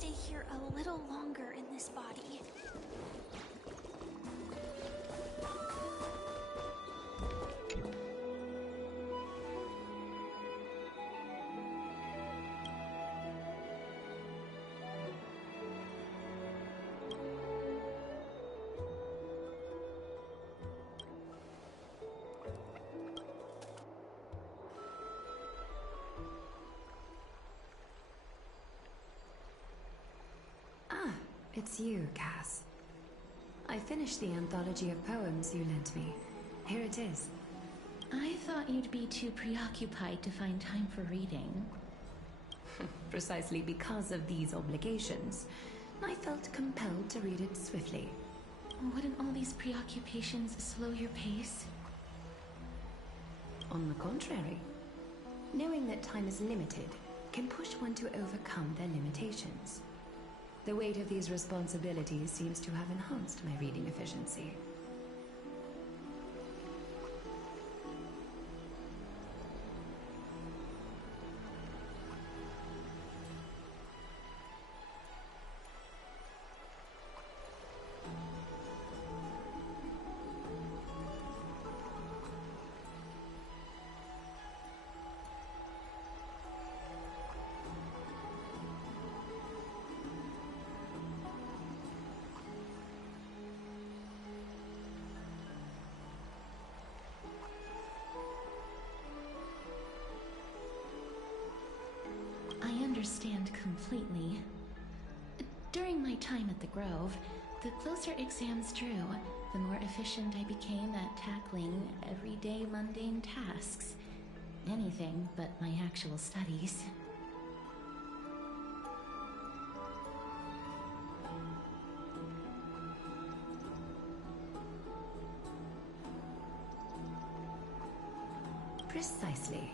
stay here a little longer in this body. It's you, Cass. I finished the anthology of poems you lent me. Here it is. I thought you'd be too preoccupied to find time for reading. Precisely because of these obligations, I felt compelled to read it swiftly. Wouldn't all these preoccupations slow your pace? On the contrary, knowing that time is limited can push one to overcome their limitations. The weight of these responsibilities seems to have enhanced my reading efficiency. I understand completely. During my time at the Grove, the closer exams drew, the more efficient I became at tackling everyday mundane tasks. Anything but my actual studies. Precisely.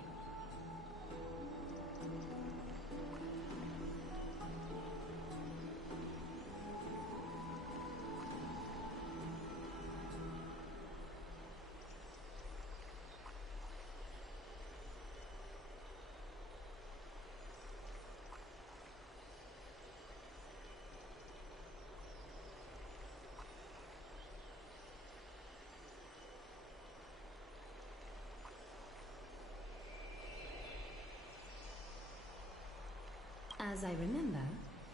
As I remember,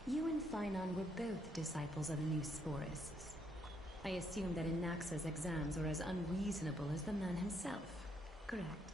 you and Finon were both disciples of the new Sporists. I assume that Inaxa's exams were as unreasonable as the man himself, correct?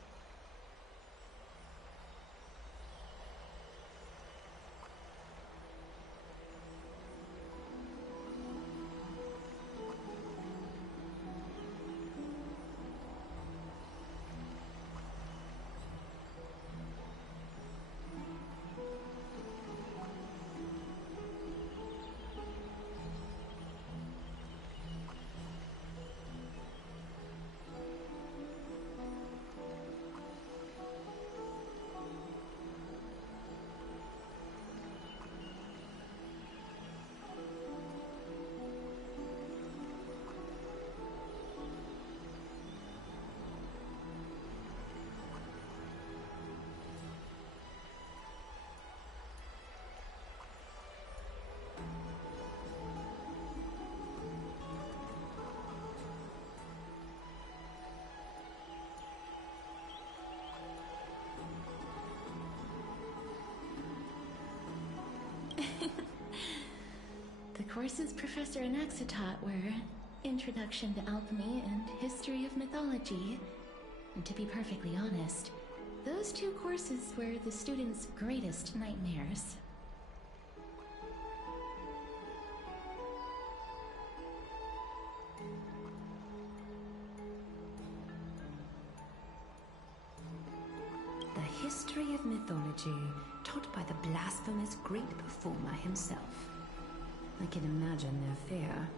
The courses Professor Inaxa taught were Introduction to Alchemy and History of Mythology. And to be perfectly honest, those two courses were the students' greatest nightmares. The history of mythology, taught by the blasphemous great performer himself. I can imagine their fear.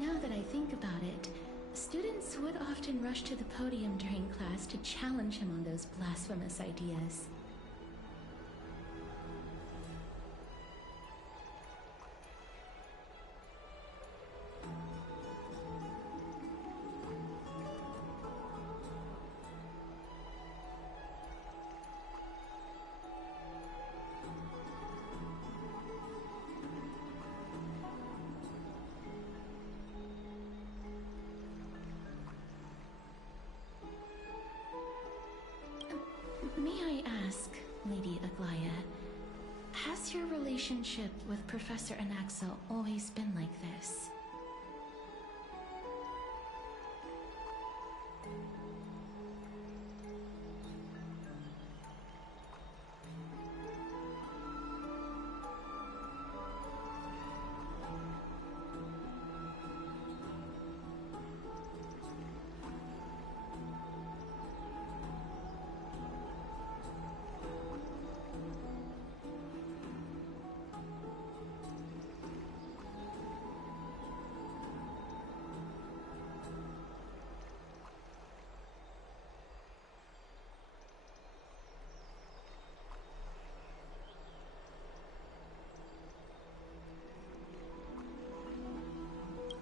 Now that I think about it, students would often rush to the podium during class to challenge him on those blasphemous ideas. May I ask, Lady Aglaya, has your relationship with Professor Anaxa always been like this?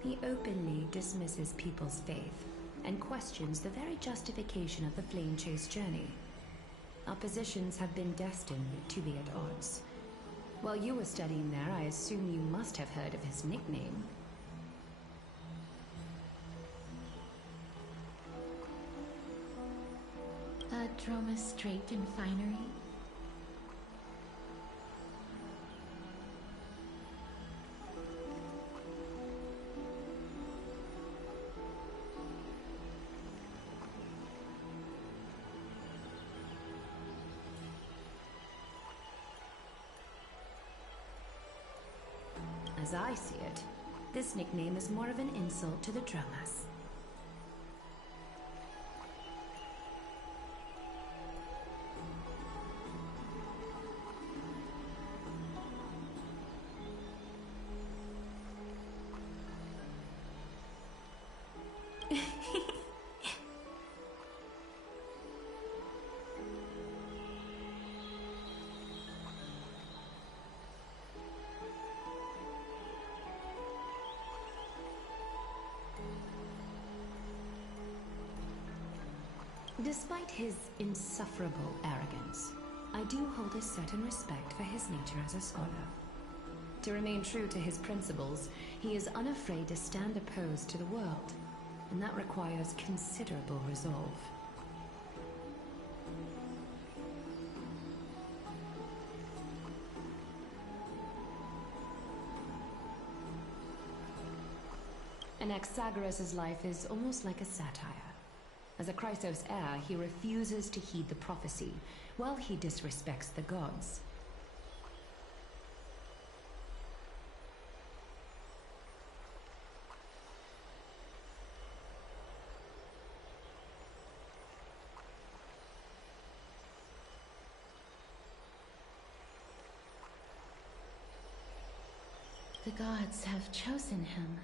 He openly dismisses people's faith and questions the very justification of the Flame Chase journey. Our positions have been destined to be at odds. While you were studying there, I assume you must have heard of his nickname. Dromus draped in finery? As I see it, this nickname is more of an insult to the Dromas. Despite his insufferable arrogance, I do hold a certain respect for his nature as a scholar. To remain true to his principles, he is unafraid to stand opposed to the world, and that requires considerable resolve. Anaxagoras' life is almost like a satire. As a Chrysos heir, he refuses to heed the prophecy, while he disrespects the gods. The gods have chosen him.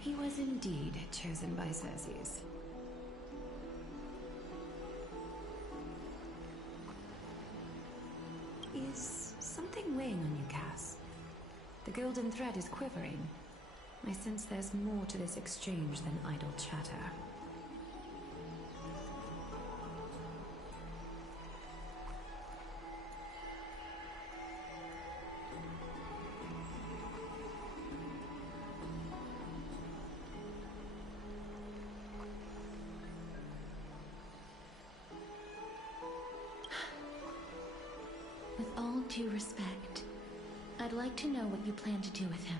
He was indeed chosen by Xerxes. Is something weighing on you, Cass? The golden thread is quivering. I sense there's more to this exchange than idle chatter. due respect. I'd like to know what you plan to do with him.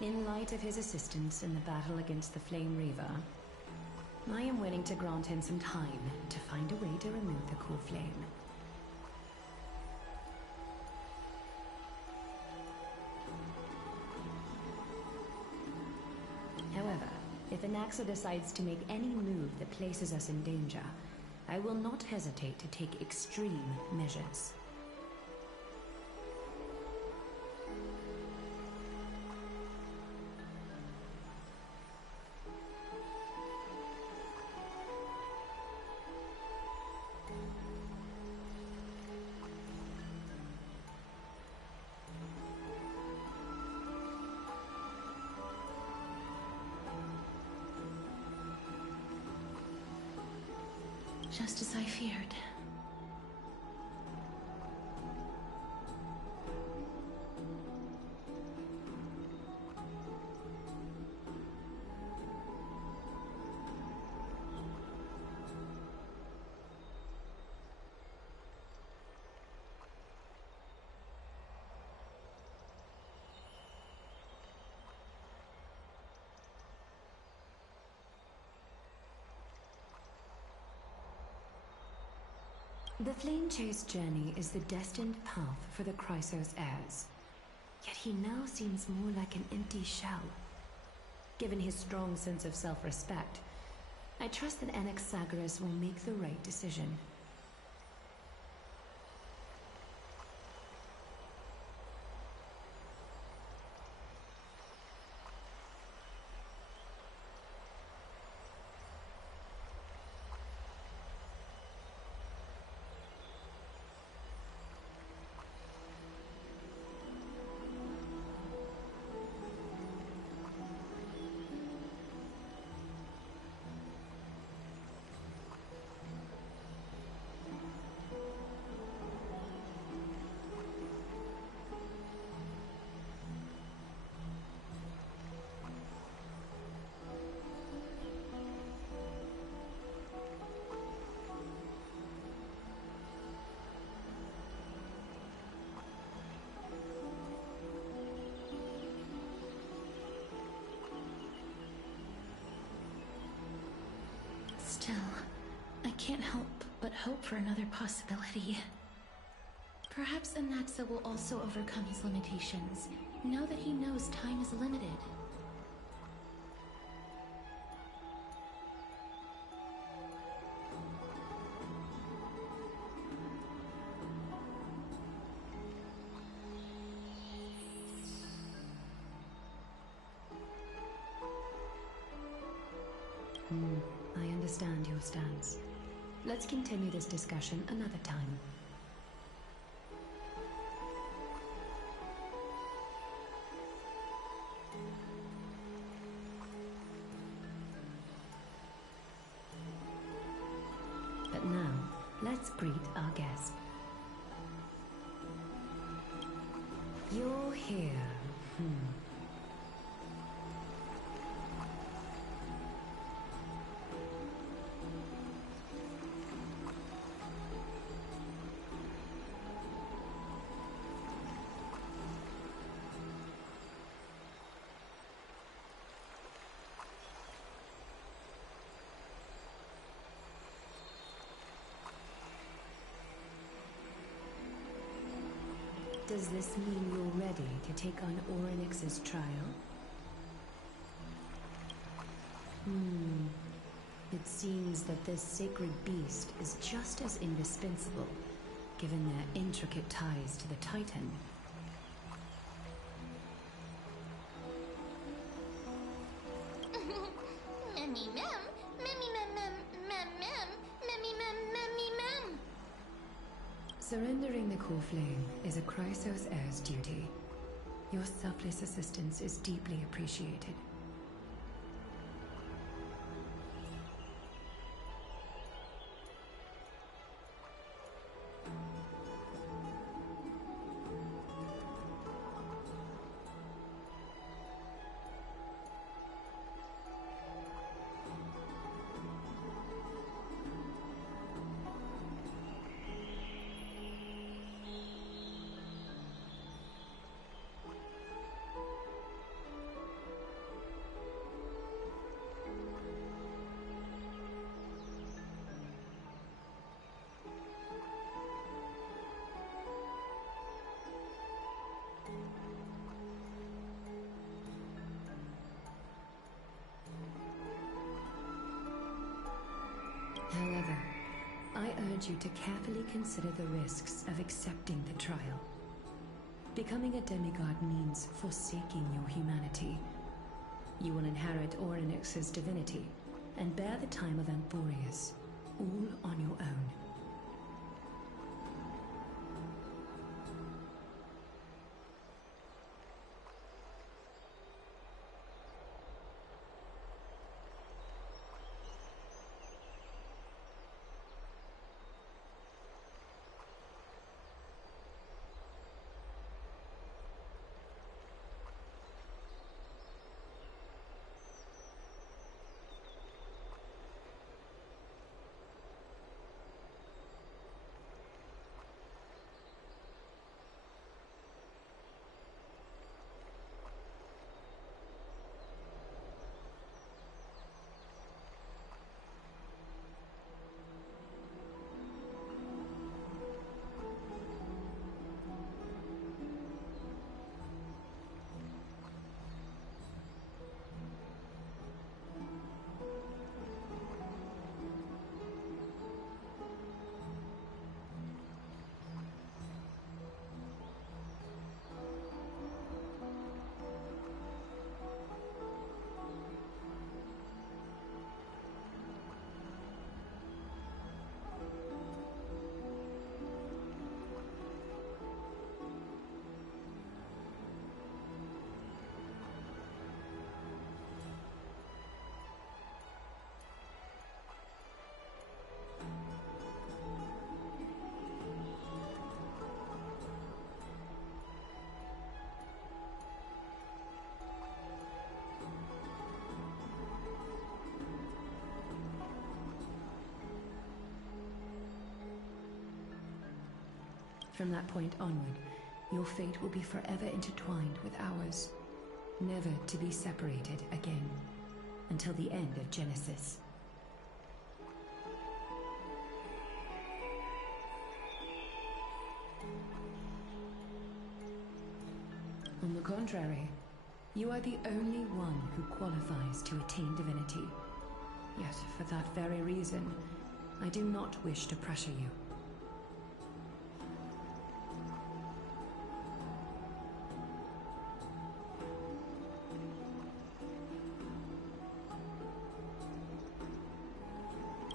In light of his assistance in the battle against the Flame Reaver, I am willing to grant him some time to find a way to remove the core flame. However, if Anaxa decides to make any move that places us in danger, I will not hesitate to take extreme measures. Just as I feared. The Flame Chase journey is the destined path for the Chrysos heirs. Yet he now seems more like an empty shell. Given his strong sense of self-respect, I trust that Anaxagoras will make the right decision. Still, I can't help but hope for another possibility. Perhaps Anaxa will also overcome his limitations, now that he knows time is limited. I understand your stance. Let's continue this discussion another time. let's greet our guest. You're here. Does this mean you're ready to take on Orynyx's trial? It seems that this sacred beast is just as indispensable, given their intricate ties to the Titan. Surrendering the core flame is a Chrysos heir's duty. Your selfless assistance is deeply appreciated. However, I urge you to carefully consider the risks of accepting the trial. Becoming a demigod means forsaking your humanity. You will inherit Orynyx's divinity and bear the time of Anthorius, all on your own. From that point onward, your fate will be forever intertwined with ours, never to be separated again, until the end of Genesis. On the contrary, you are the only one who qualifies to attain divinity. Yet, for that very reason, I do not wish to pressure you.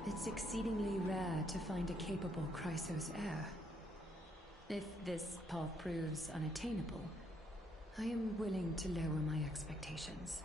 It's exceedingly rare to find a capable Chrysos heir. If this path proves unattainable, I am willing to lower my expectations.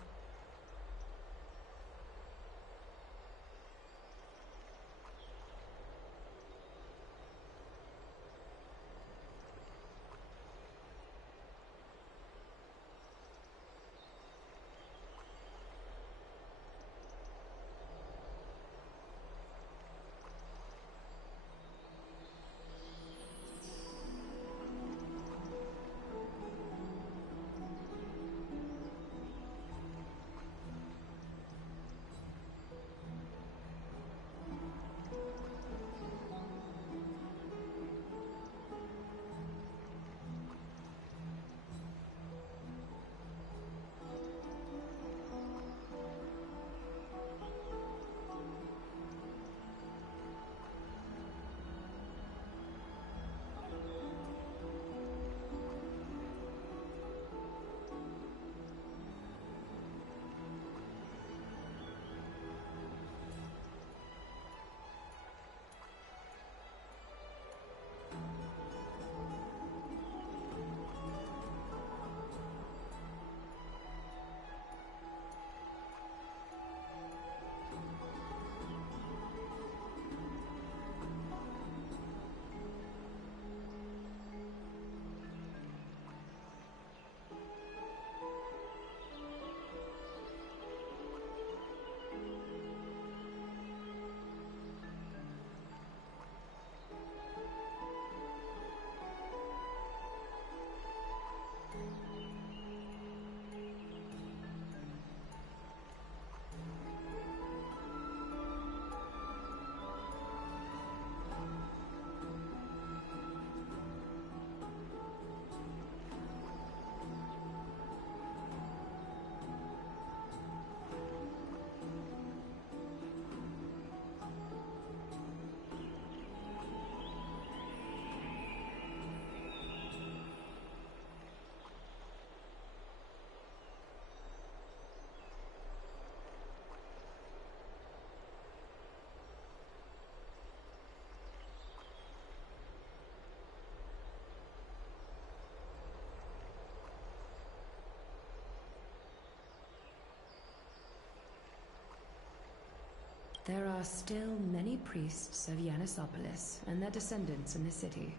There are still many priests of Yanisopolis and their descendants in the city.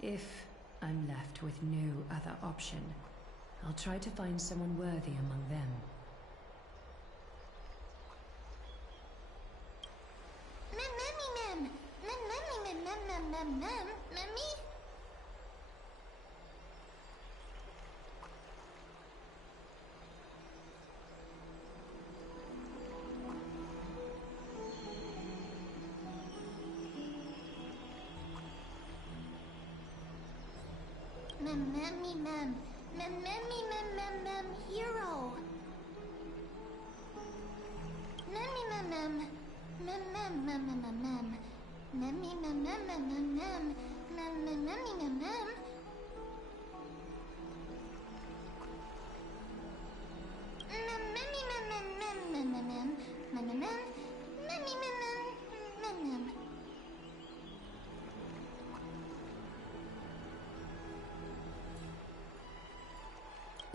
If I'm left with no other option, I'll try to find someone worthy among them. Hero.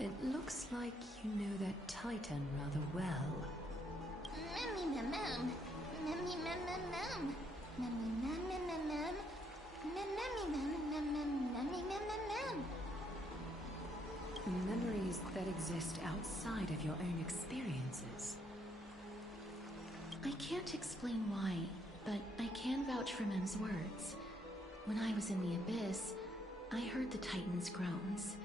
It looks like you know that Titan rather well. Memories that exist outside of your own experiences. I can't explain why, but I can vouch for Mem's words. When I was in the Abyss, I heard the Titan's groans,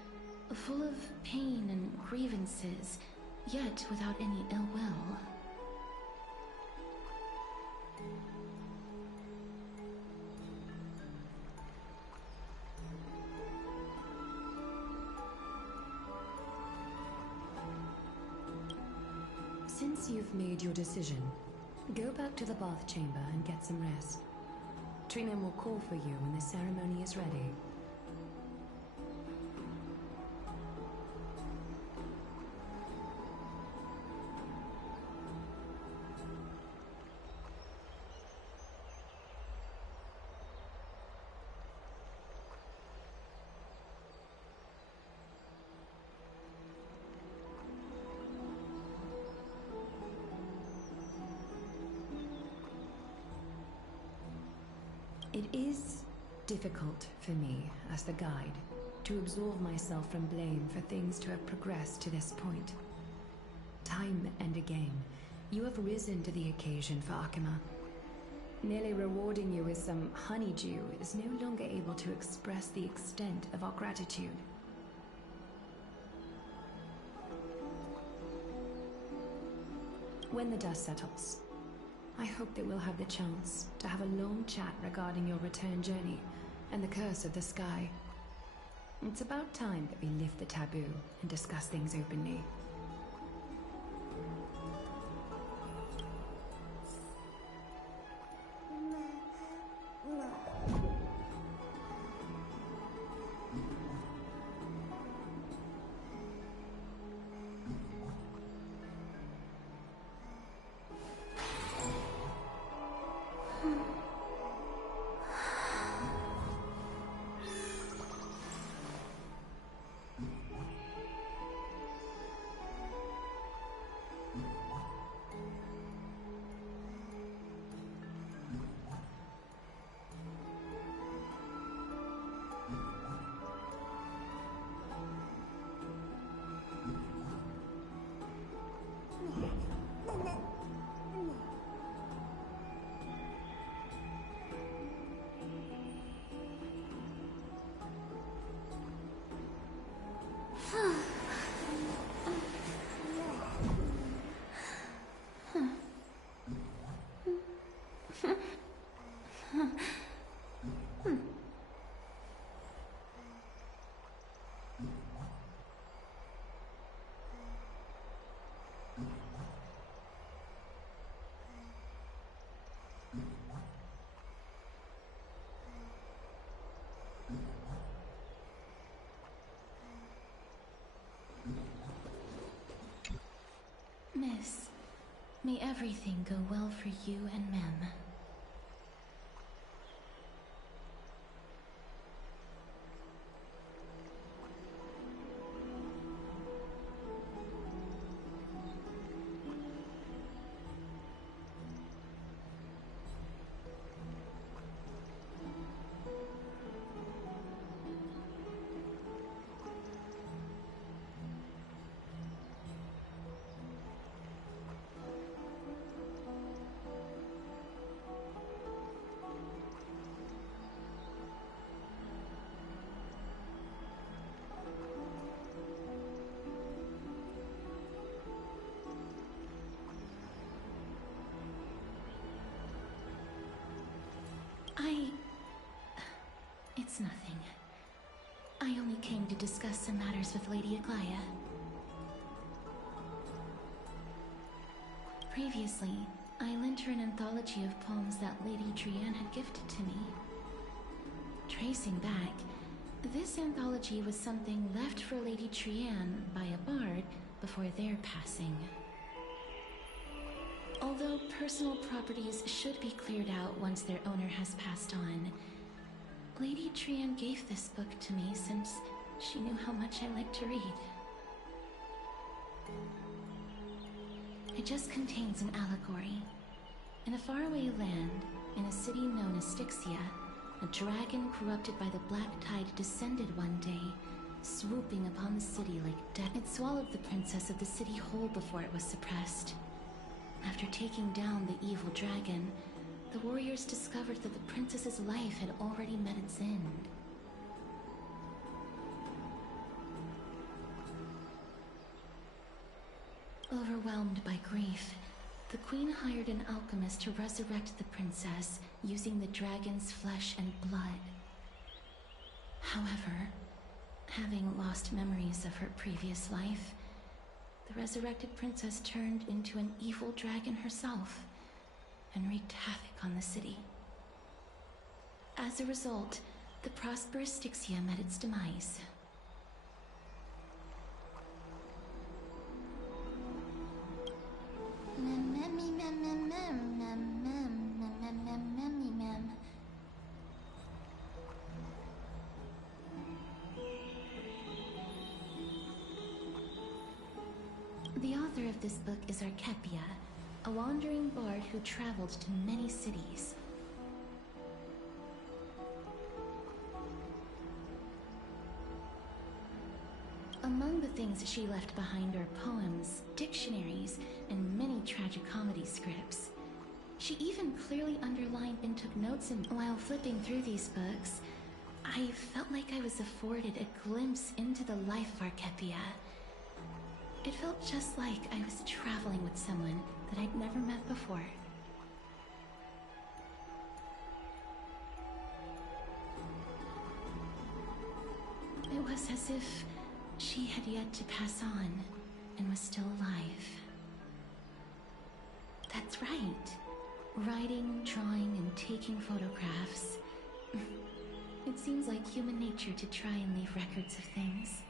full of pain and grievances, yet without any ill will. Since you've made your decision, go back to the bath chamber and get some rest. Trina will call for you when the ceremony is ready. It is difficult for me, as the guide, to absolve myself from blame for things to have progressed to this point. Time and again, you have risen to the occasion for Akima. Merely rewarding you with some honeydew is no longer able to express the extent of our gratitude. When the dust settles, I hope that we'll have the chance to have a long chat regarding your return journey and the curse of the sky. It's about time that we lift the taboo and discuss things openly. Miss, may everything go well for you and Mem. It's nothing. I only came to discuss some matters with Lady Aglaya. Previously, I lent her an anthology of poems that Lady Trianne had gifted to me. Tracing back, this anthology was something left for Lady Trianne by a bard before their passing. Although personal properties should be cleared out once their owner has passed on, Lady Trianne gave this book to me since she knew how much I liked to read. It just contains an allegory. In a faraway land, in a city known as Styxia, a dragon corrupted by the black tide descended one day, swooping upon the city like death. It swallowed the princess of the city whole before it was suppressed. After taking down the evil dragon, the warriors discovered that the princess's life had already met its end. Overwhelmed by grief, the queen hired an alchemist to resurrect the princess using the dragon's flesh and blood. However, having lost memories of her previous life, the resurrected princess turned into an evil dragon herself and wreaked havoc on the city. As a result, the prosperous Styxia met its demise. The author of this book is Archepia, a wandering bard who traveled to many cities. Among the things she left behind are poems, dictionaries, and many tragicomedy scripts. She even clearly underlined and took notes, and while flipping through these books, I felt like I was afforded a glimpse into the life of Archepia. It felt just like I was traveling with someone that I'd never met before. It was as if she had yet to pass on and was still alive. That's right. Writing, drawing, and taking photographs. It seems like human nature to try and leave records of things.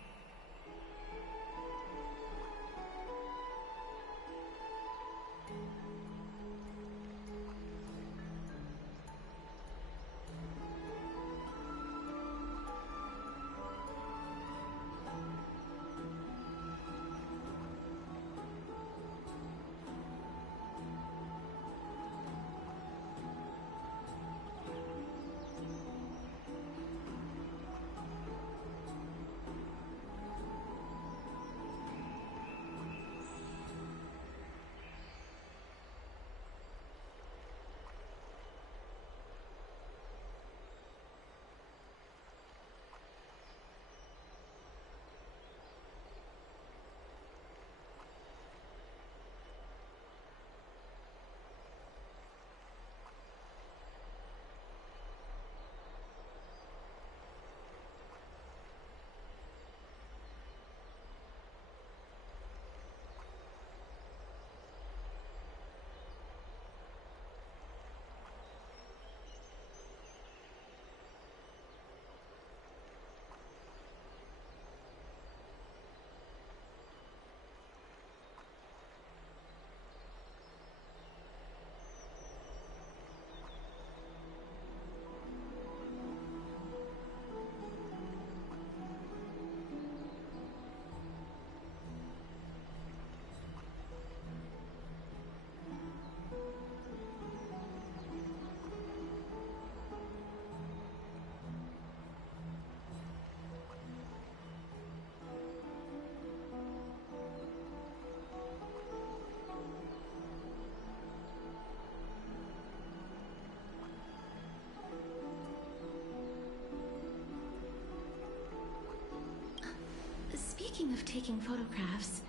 Speaking of taking photographs,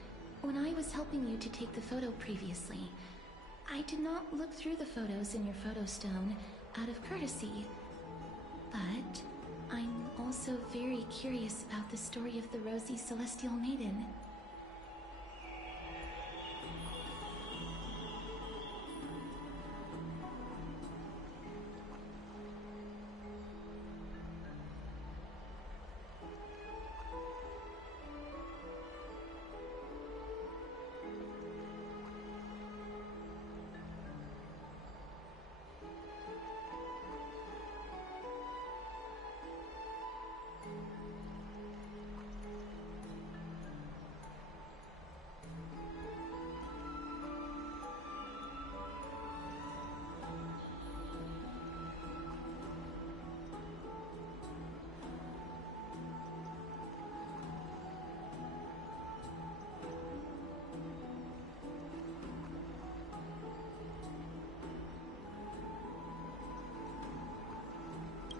when I was helping you to take the photo previously, I did not look through the photos in your photo stone, out of courtesy. But I'm also very curious about the story of the Rosy Celestial Maiden.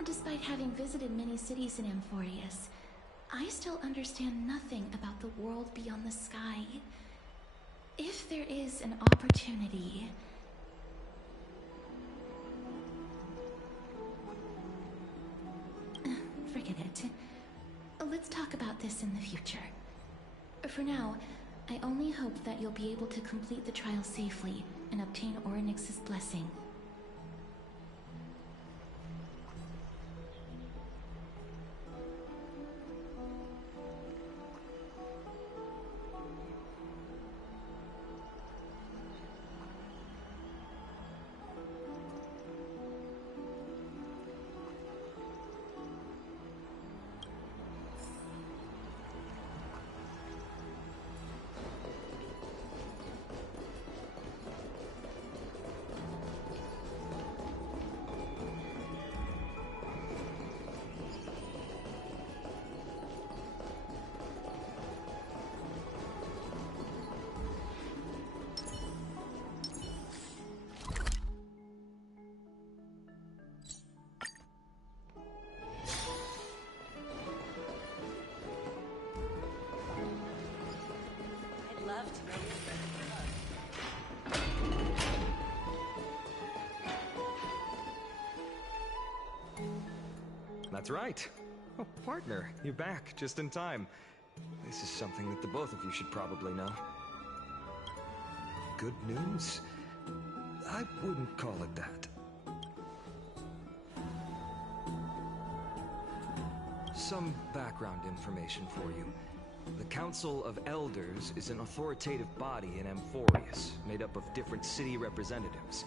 Despite having visited many cities in Amphorius, I still understand nothing about the world beyond the sky. If there is an opportunity... Forget it. Let's talk about this in the future. For now, I only hope that you'll be able to complete the trial safely and obtain Orynyx's blessing. That's right. Oh, partner, you're back just in time. This is something that the both of you should probably know. Good news? I wouldn't call it that. Some background information for you. The Council of Elders is an authoritative body in Amphorius, made up of different city representatives.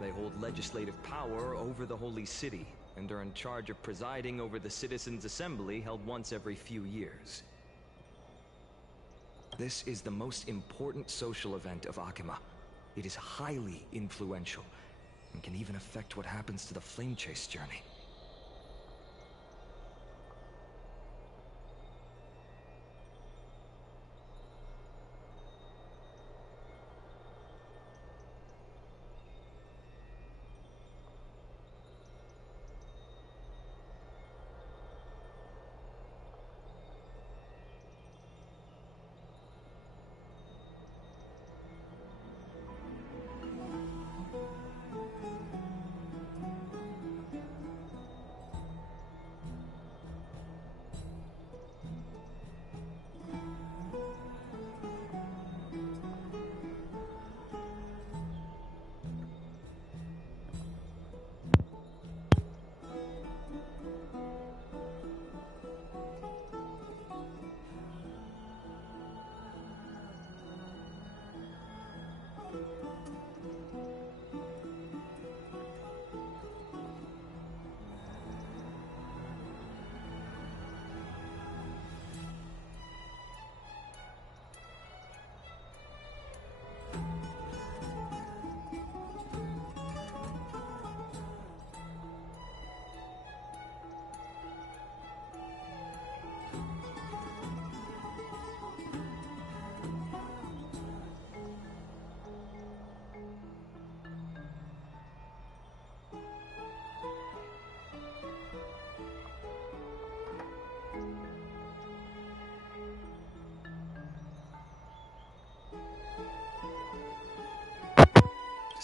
They hold legislative power over the Holy City, and are in charge of presiding over the Citizens' Assembly held once every few years. This is the most important social event of Akima. It is highly influential, and can even affect what happens to the Flame Chase journey.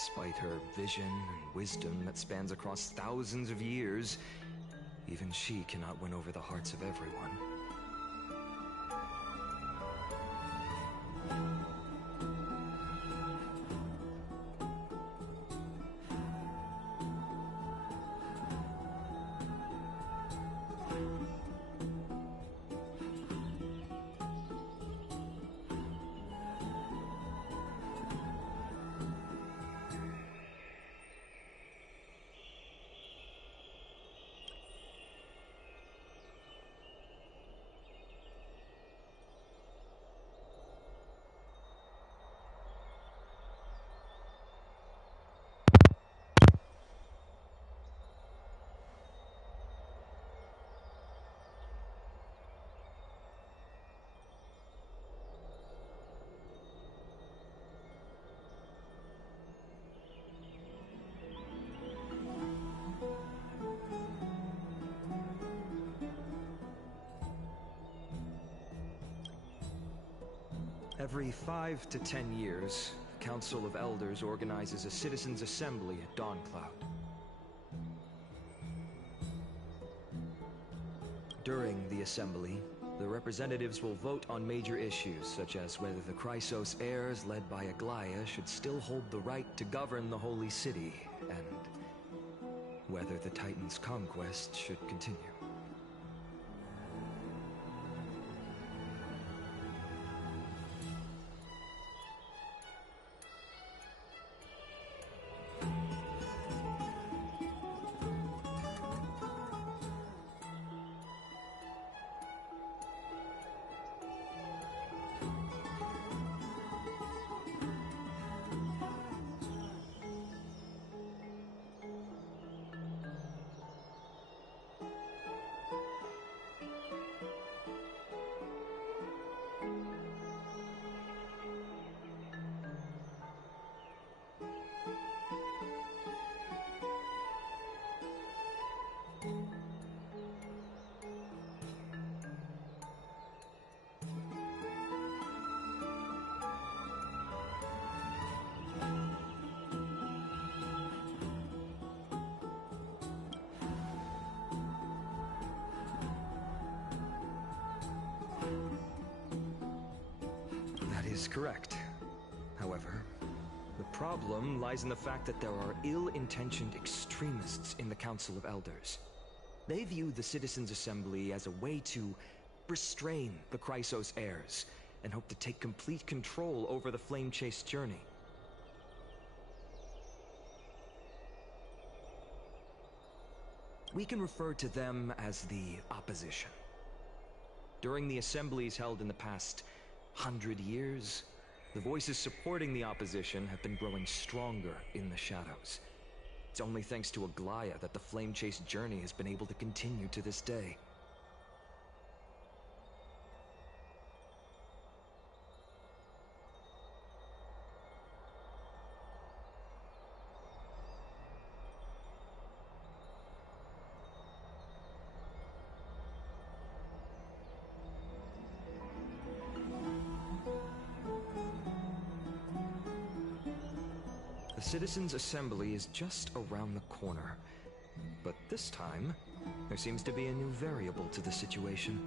Despite her vision and wisdom that spans across thousands of years, even she cannot win over the hearts of everyone. Every 5 to 10 years, the Council of Elders organizes a citizens' assembly at Dawncloud. During the assembly, the representatives will vote on major issues, such as whether the Chrysos heirs led by Aglaia should still hold the right to govern the Holy City, and whether the Titan's conquest should continue. That is correct. However, the problem lies in the fact that there are ill-intentioned extremists in the Council of Elders. They view the Citizens' Assembly as a way to restrain the Chrysos heirs and hope to take complete control over the Flame Chase journey. We can refer to them as the opposition. During the assemblies held in the past 100 years, the voices supporting the opposition have been growing stronger in the shadows. It's only thanks to Aglaia that the Flame Chase journey has been able to continue to this day. The Citizens' Assembly is just around the corner, but this time, there seems to be a new variable to the situation.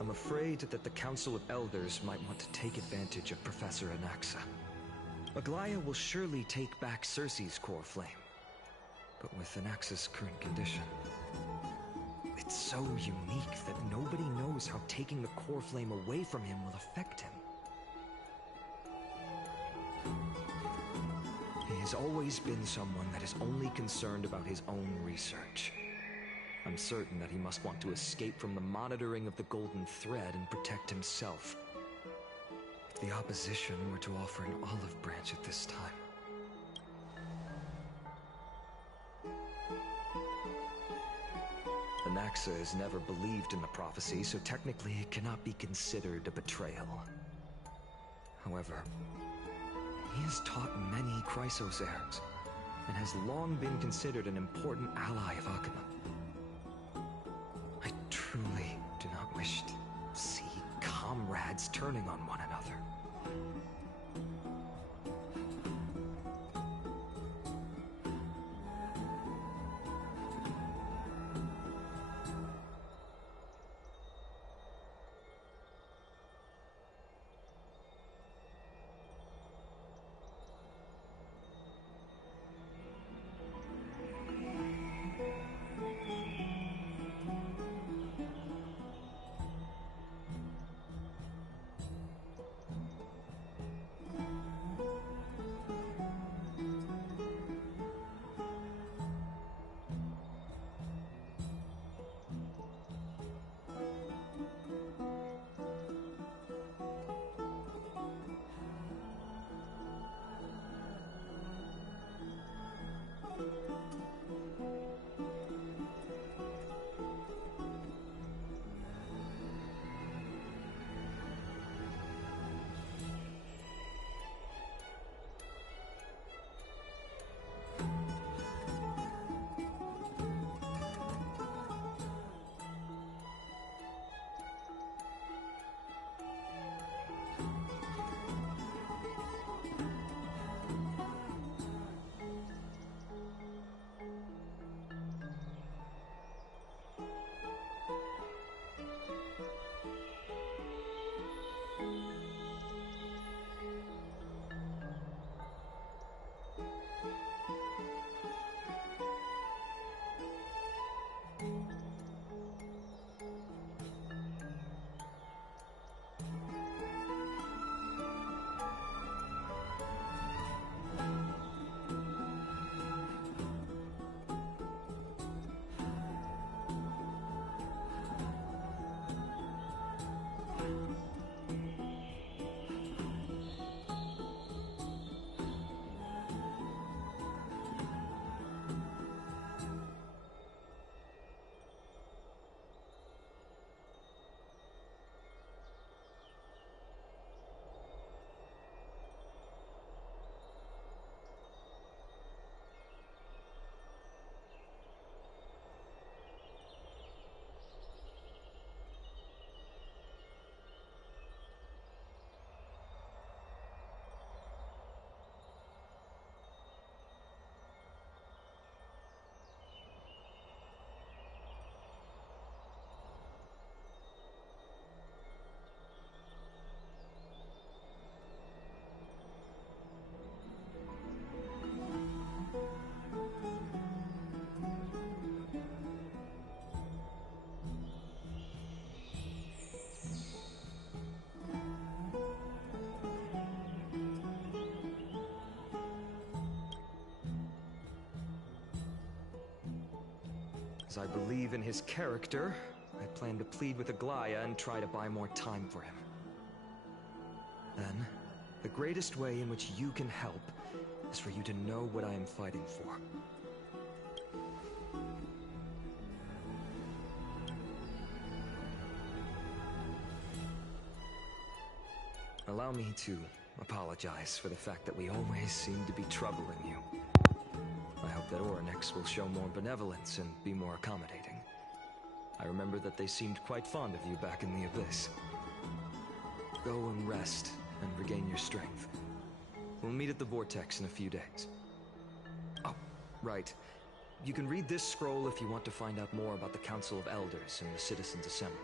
I'm afraid that the Council of Elders might want to take advantage of Professor Anaxa. Aglaia will surely take back Circe's core flame, but with Anaxa's current condition, it's so unique that nobody knows how taking the core flame away from him will affect him. He has always been someone that is only concerned about his own research. I'm certain that he must want to escape from the monitoring of the Golden Thread and protect himself. If the opposition were to offer an olive branch at this time... Anaxa has never believed in the prophecy, so technically it cannot be considered a betrayal. However, he has taught many Chrysos heirs, and has long been considered an important ally of Akuma. I truly do not wish to see comrades turning on one another. As I believe in his character, I plan to plead with Aglaya and try to buy more time for him. Then, the greatest way in which you can help is for you to know what I am fighting for. Allow me to apologize for the fact that we always seem to be troubling you. I hope that Oryx will show more benevolence and be more accommodating. I remember that they seemed quite fond of you back in the Abyss. Go and rest and regain your strength. We'll meet at the Vortex in a few days. Oh, right. You can read this scroll if you want to find out more about the Council of Elders and the Citizens' Assembly.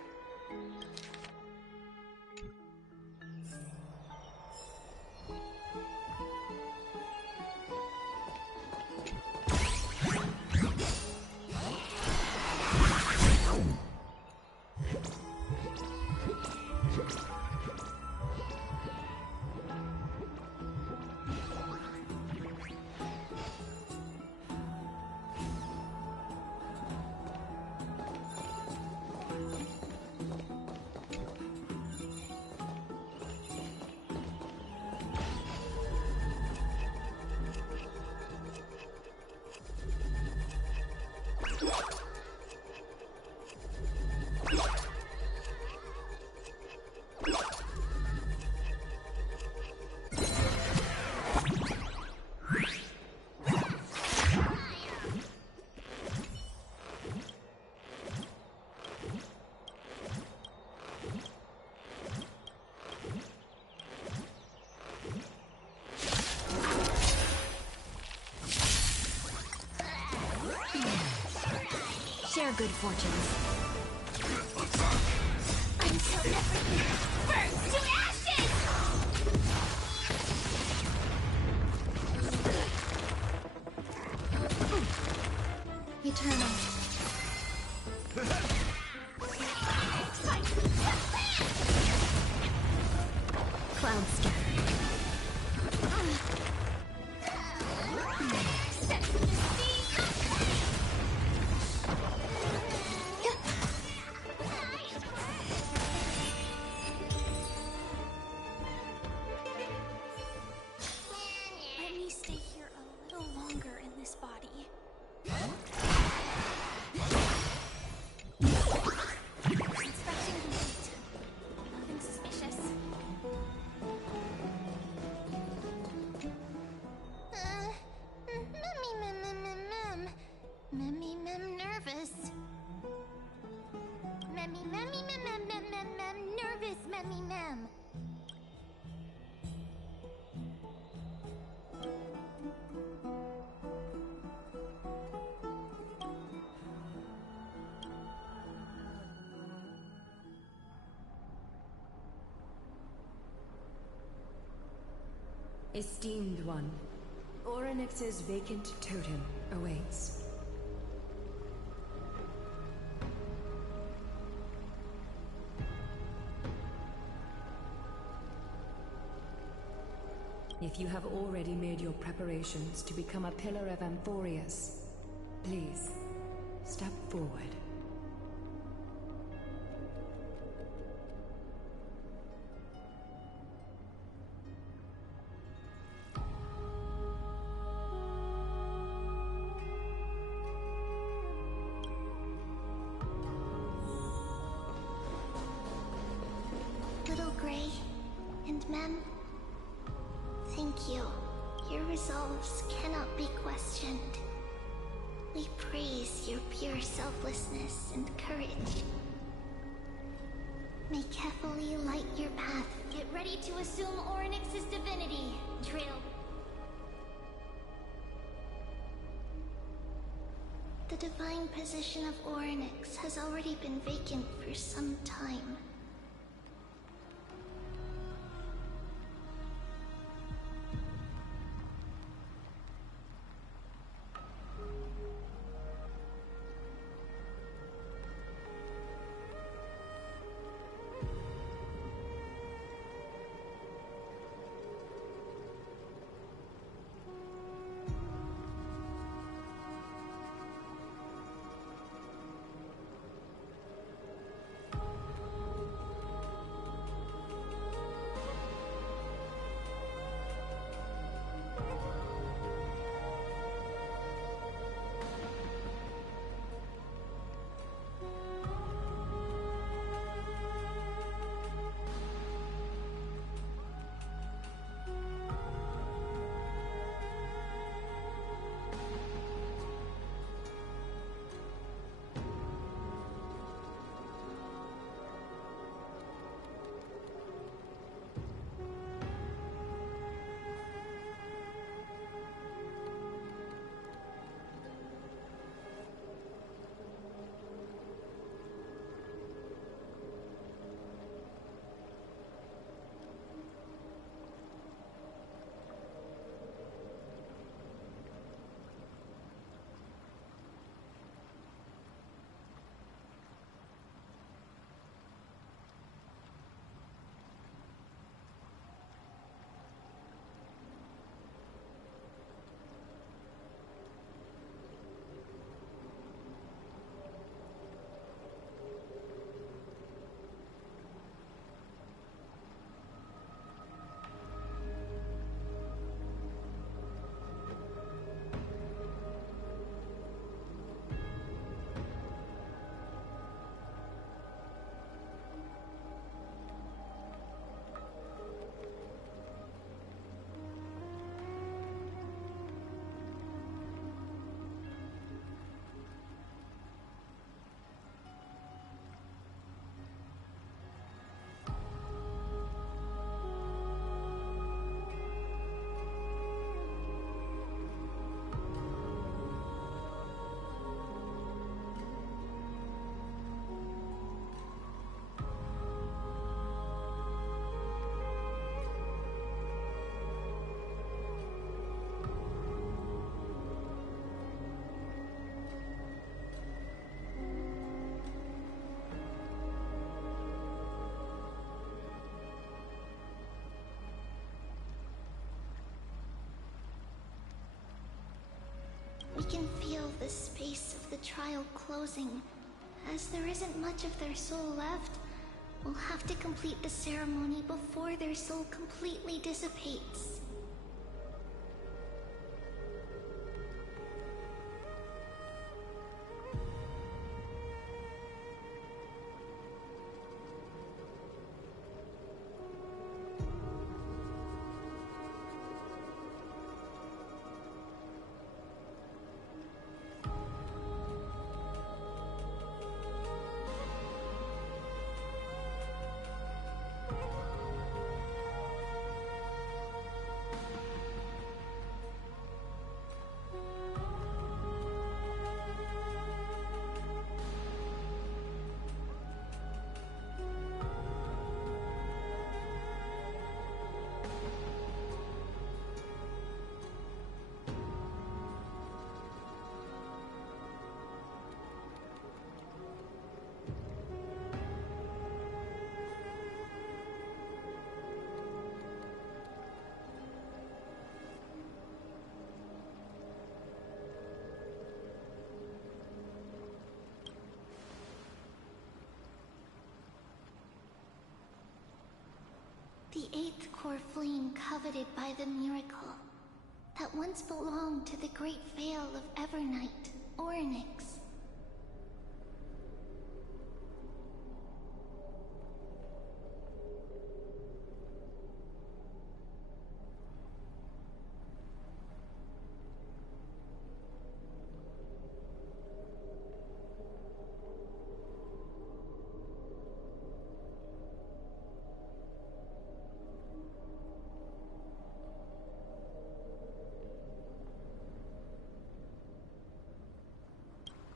share good fortunes. Until everything burns to ashes! Eternal. Cloud scatter. Let me stay here a little longer in this body. Inspection complete. Nothing suspicious. Memmy nervous. Memmy nervous, Memmy mem. Esteemed one, Orynyx's vacant totem awaits. If you have already made your preparations to become a pillar of Amphorius, please, step forward. Little Gray and Mem, thank you. Your resolves cannot be questioned. We praise your pure selflessness and courage. May Kefali light your path. Get ready to assume Orynyx's divinity, Trill. The divine position of Orynyx has already been vacant for some time. can feel the space of the trial closing. As there isn't much of their soul left, we'll have to complete the ceremony before their soul completely dissipates. The eighth core flame coveted by the miracle that once belonged to the great veil of Evernight, Ornyx.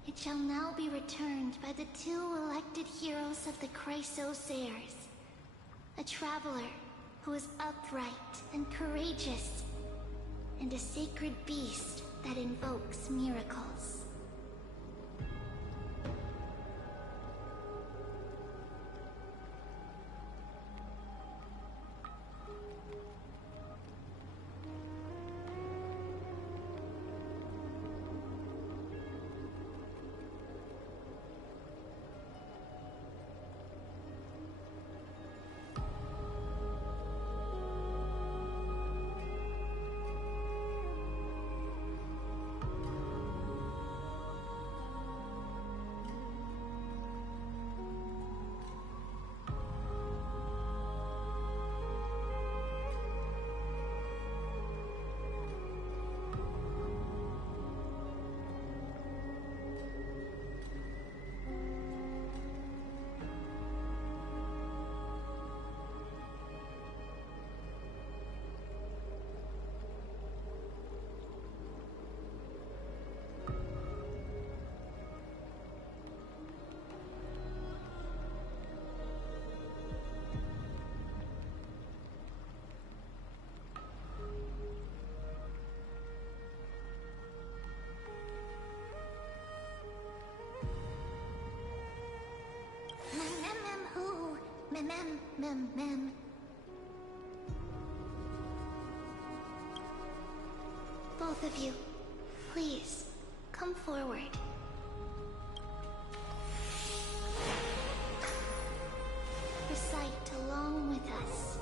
It shall now be returned by the two elected heroes of the Chrysosairs. A traveler who is upright and courageous, and a sacred beast that invokes miracles. Mem. Both of you, please, come forward. Recite along with us.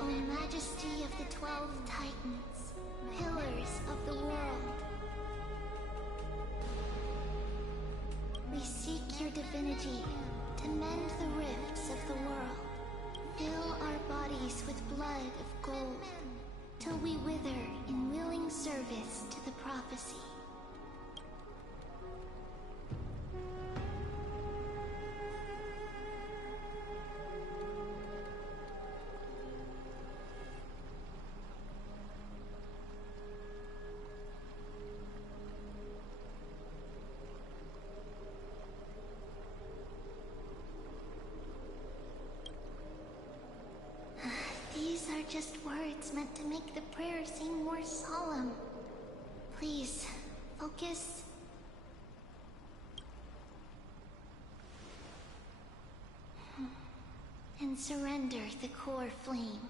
O Majesty of the 12 Titans, pillars of the world. We seek your divinity to mend the rifts of the world. Fill our bodies with blood of gold, till we wither in willing service to the prophecy. These are just words meant to make the prayer seem more solemn. Please, focus. And surrender the core flame.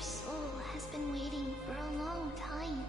soul has been waiting for a long time.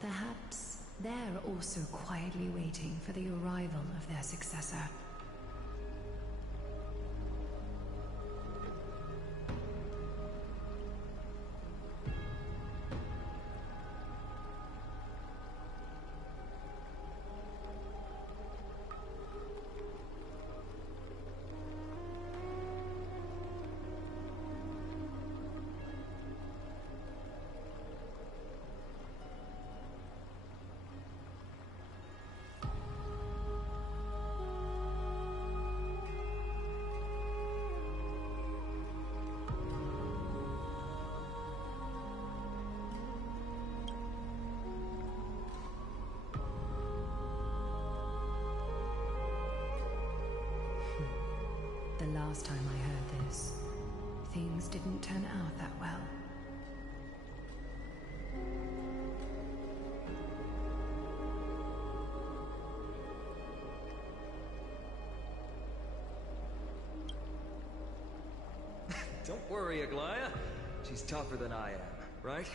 Perhaps they're also quietly waiting for the arrival of their successor. The last time I heard this, things didn't turn out that well. Don't worry, Aglaya. She's tougher than I am, right?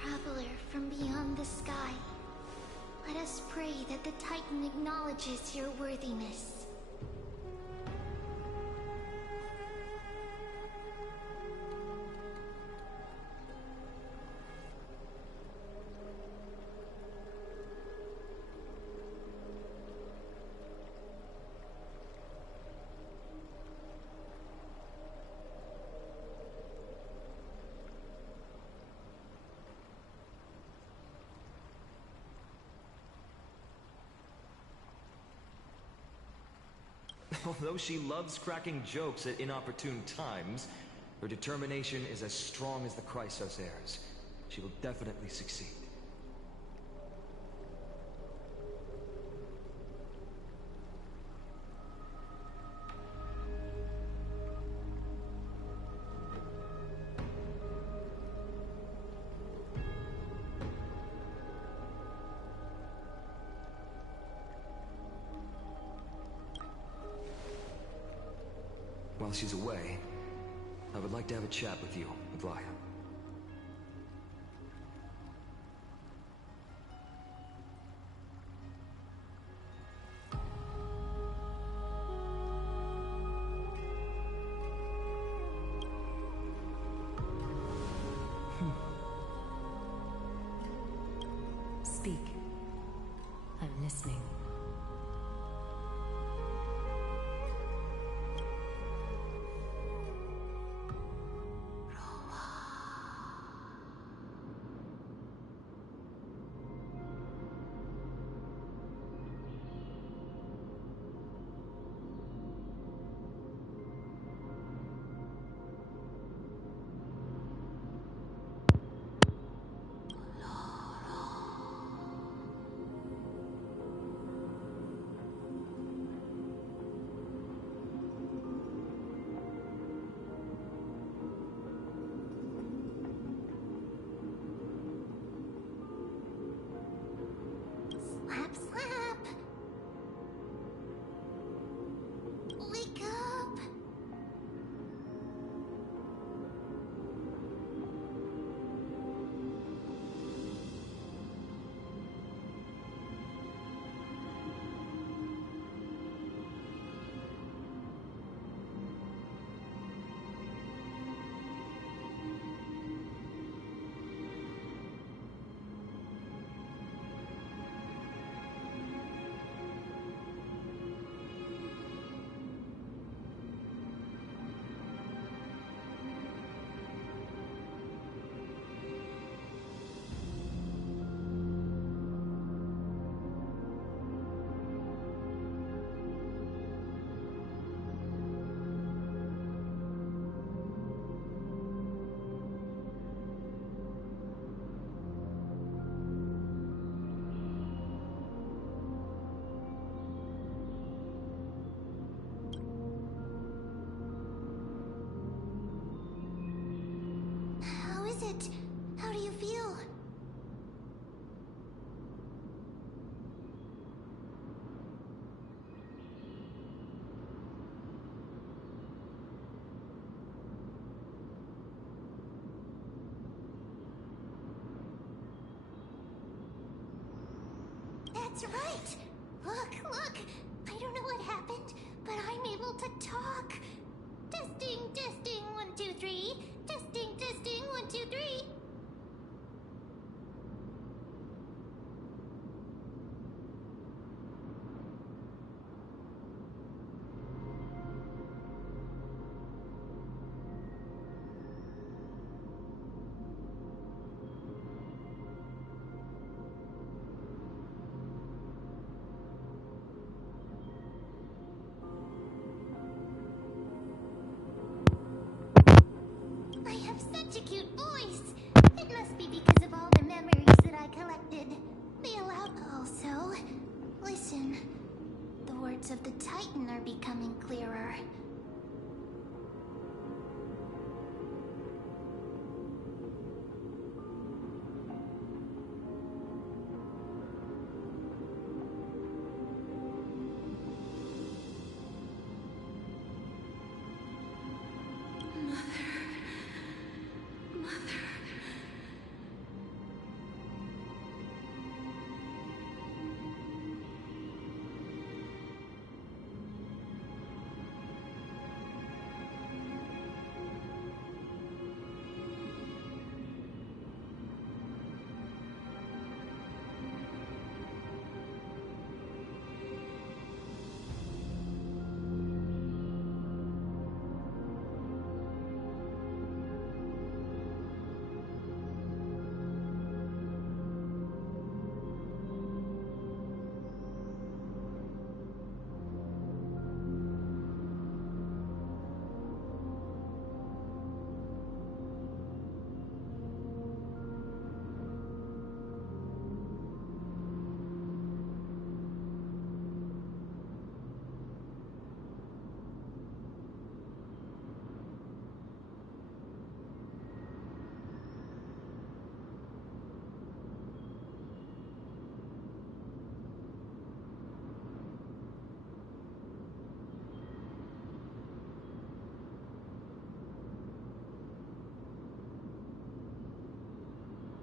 Traveler from beyond the sky, let us pray that the Titan acknowledges your worthiness. Although she loves cracking jokes at inopportune times, her determination is as strong as the Chrysos heirs. She will definitely succeed. While she's away, I would like to have a chat with you, Aglaya. Speak. I'm listening. Slap, slap. Wake up. How is it? How do you feel? That's right! Look, look! I don't know what happened, but I'm able to talk! Testing, testing, 1, 2, 3. Testing, testing, 1, 2, 3. I have such a cute voice! It must be because of all the memories that I collected. They allow. Also, listen. The words of the Titan are becoming clearer.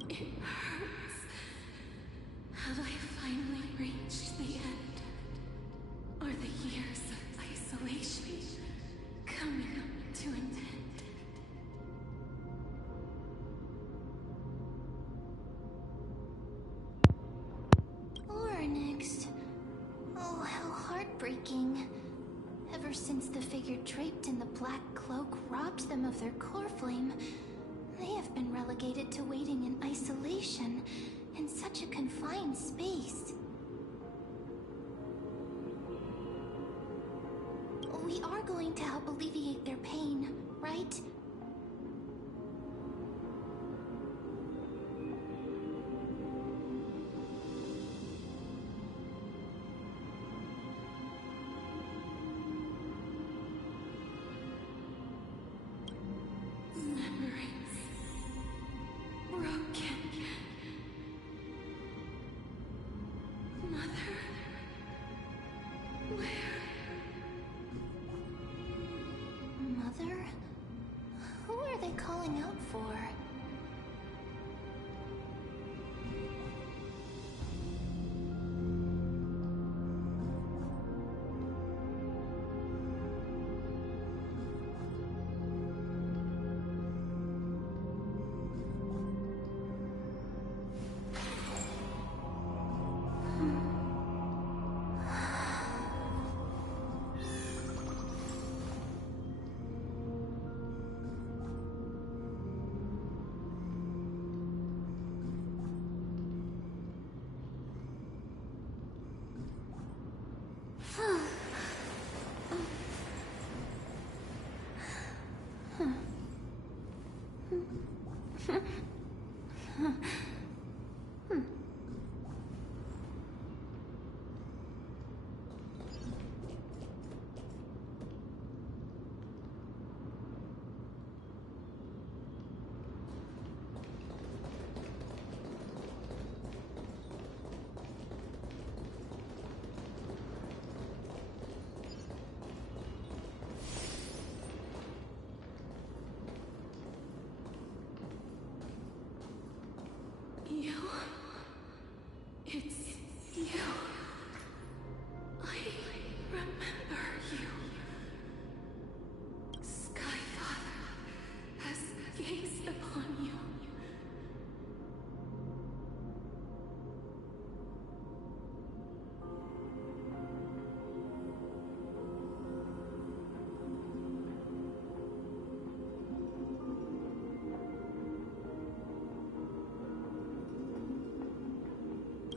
It hurts. Have I finally reached the end? Are the years of isolation coming to an end? Or next. Oh, how heartbreaking. Ever since the figure draped in the black cloak robbed them of their core flame, they have been relegated to waiting in isolation in such a confined space. We are going to help alleviate their pain, right? Memories broken. My before. You? It's you. I remember you. Skyfather has gazed upon you.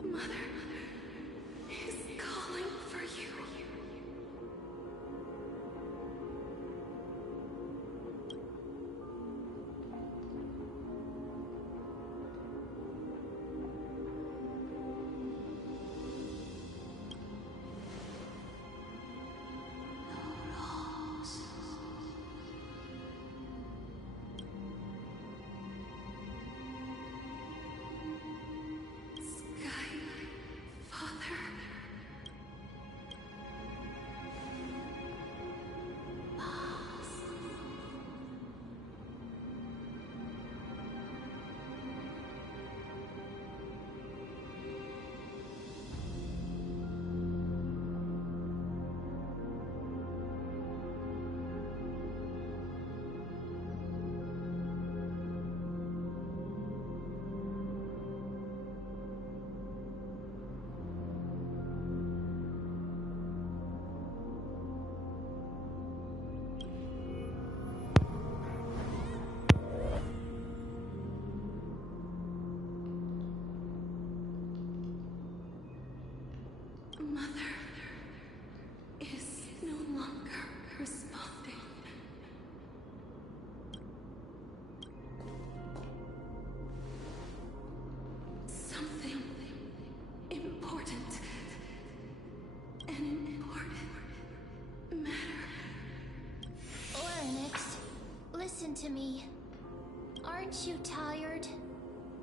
Mother is calling for you. Mother is no longer responding. Something important. An important matter. Oryx, listen to me. Aren't you tired?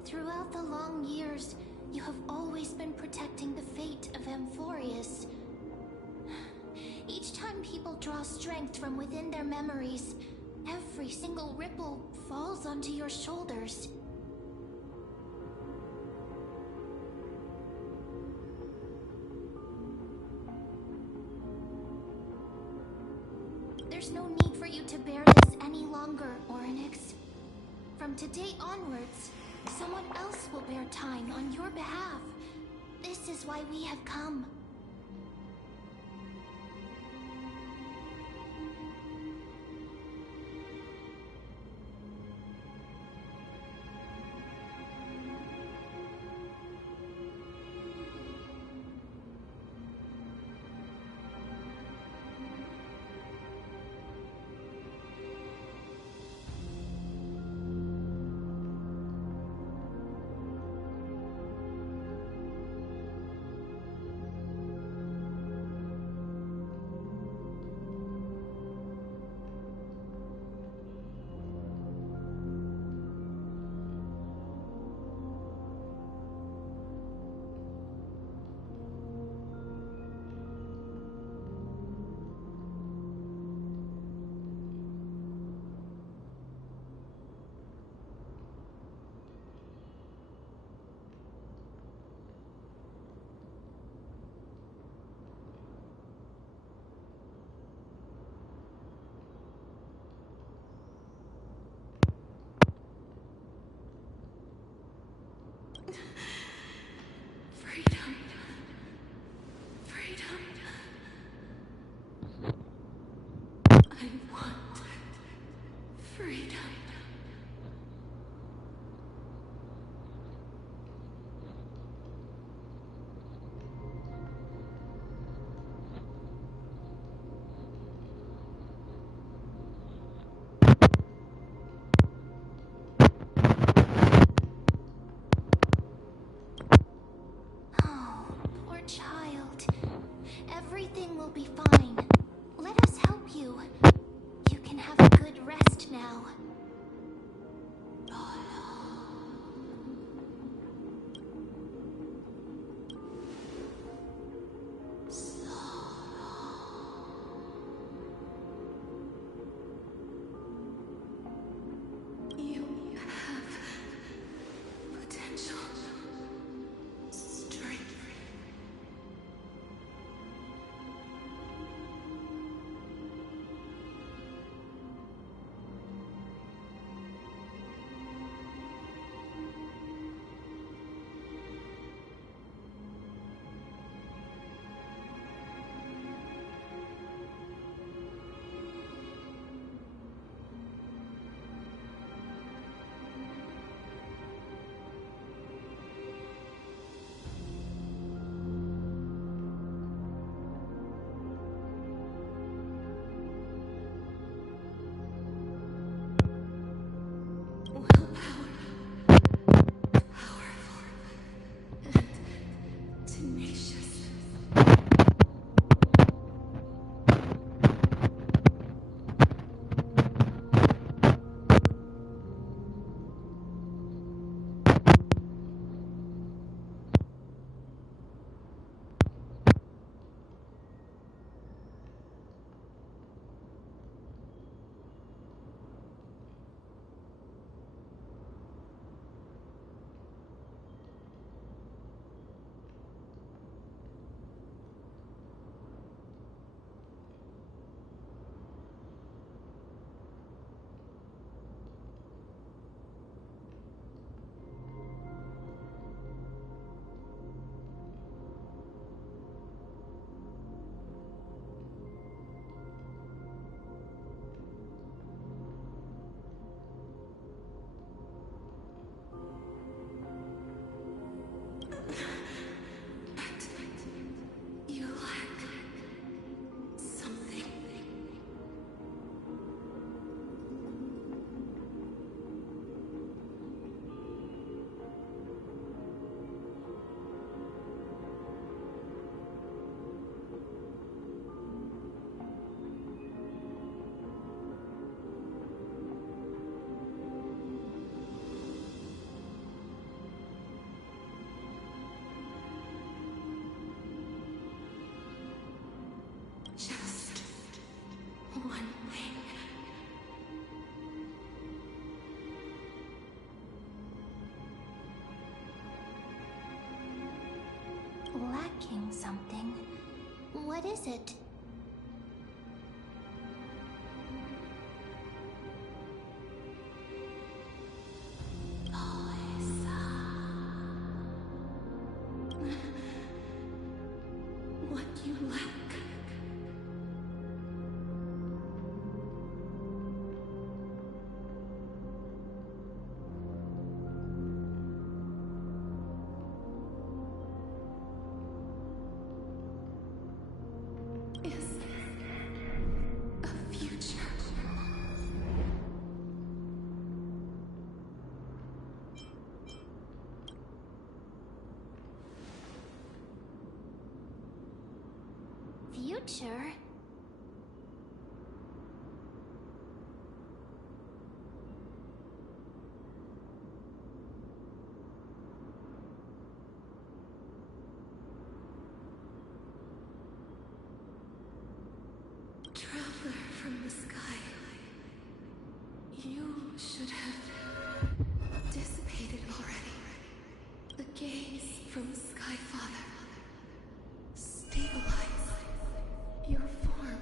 Throughout the long years, you have always been protecting the fate of Amphorius. Each time people draw strength from within their memories, every single ripple falls onto your shoulders. There's no need for you to bear this any longer, Oryx. From today onwards, someone else will bear time on your behalf. This is why we have come. Everything will be fine. Let us help you. You can have a good rest now. You have potential strength. Tenacious. You lack something. Just one thing. Lacking something. What is it? What you lack. Is a future. Future? Traveler from the sky. You should have dissipated already. The gaze from Sky Father. Stabilize your form.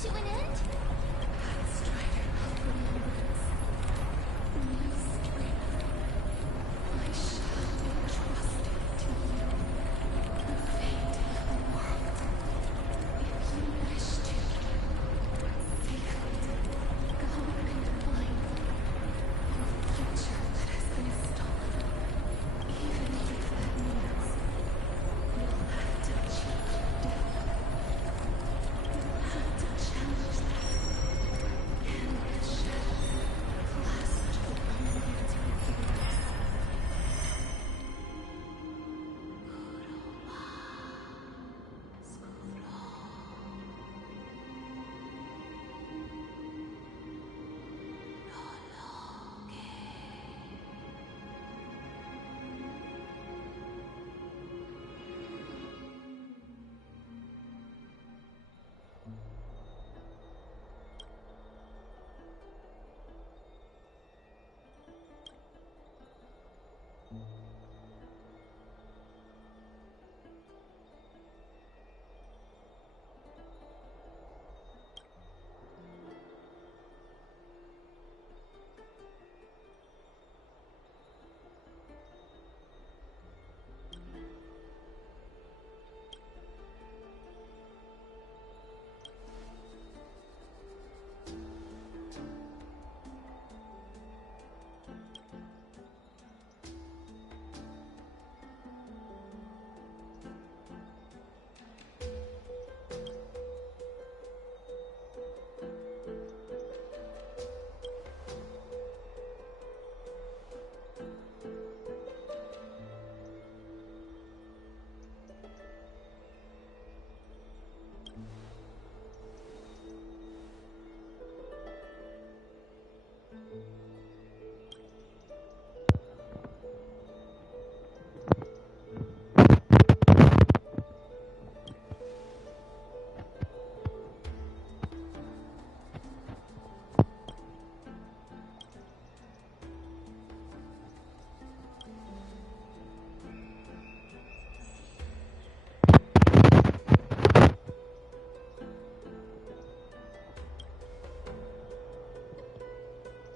to an end? Strider of remembrance, my strength, I shall entrust it to you. The fate of the world. If you wish to, save it. Go and find your future that has been stolen. Even if that means you'll have to cheat death. You'll have to challenge that. And with shadows clasped upon the mountain fingers.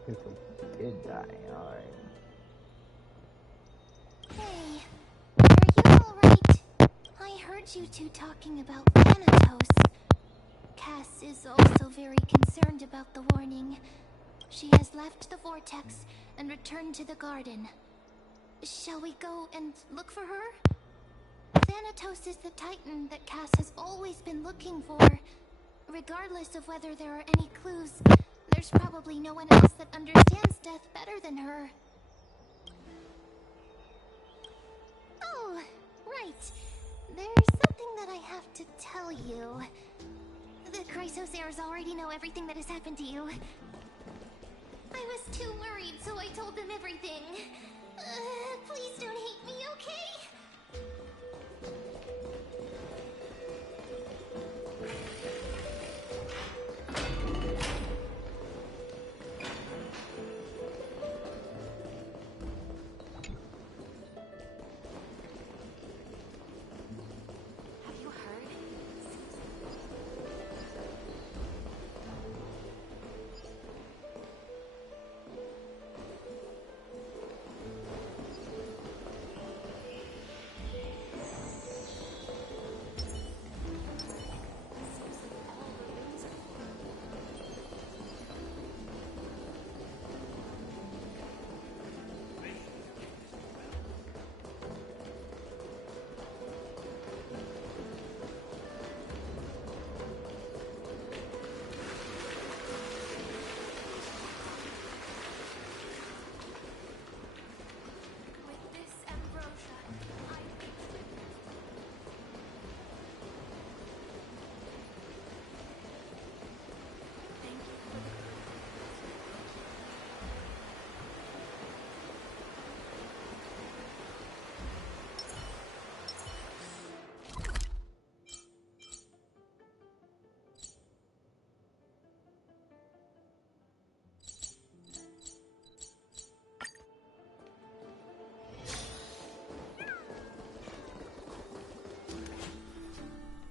Petals did die, alright. Hey, are you alright? I heard you two talking about Thanatos. Cass is also very concerned about the warning. She has left the vortex and returned to the garden. Shall we go and look for her? Thanatos is the titan that Cass has always been looking for. Regardless of whether there are any clues, there's probably no one else that understands death better than her. Oh, right. There's something that I have to tell you. The Chrysosairs already know everything that has happened to you. I was too worried, so I told them everything. Please don't hate me, okay? Have you heard? With this ambrosia, I thank you for the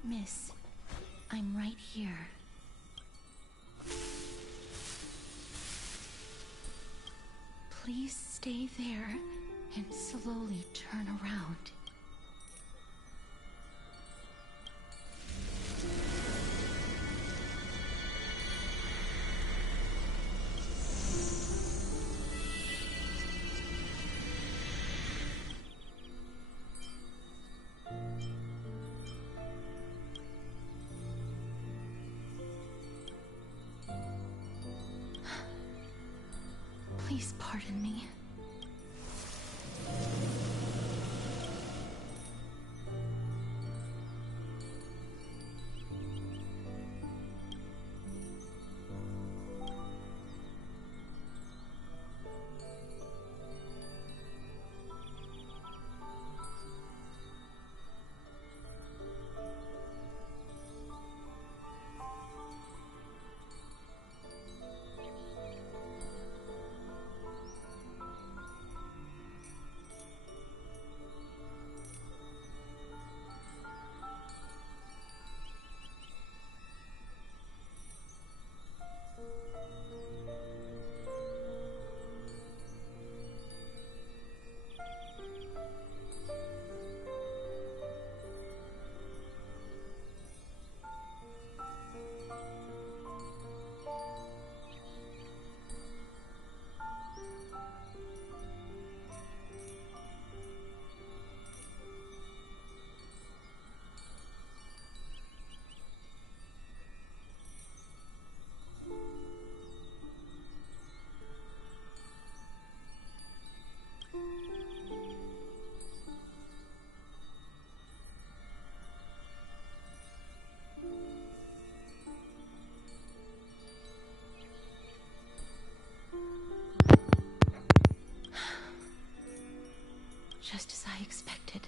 Miss, I'm right here. Please stay there and slowly turn around. Please pardon me. Just as I expected.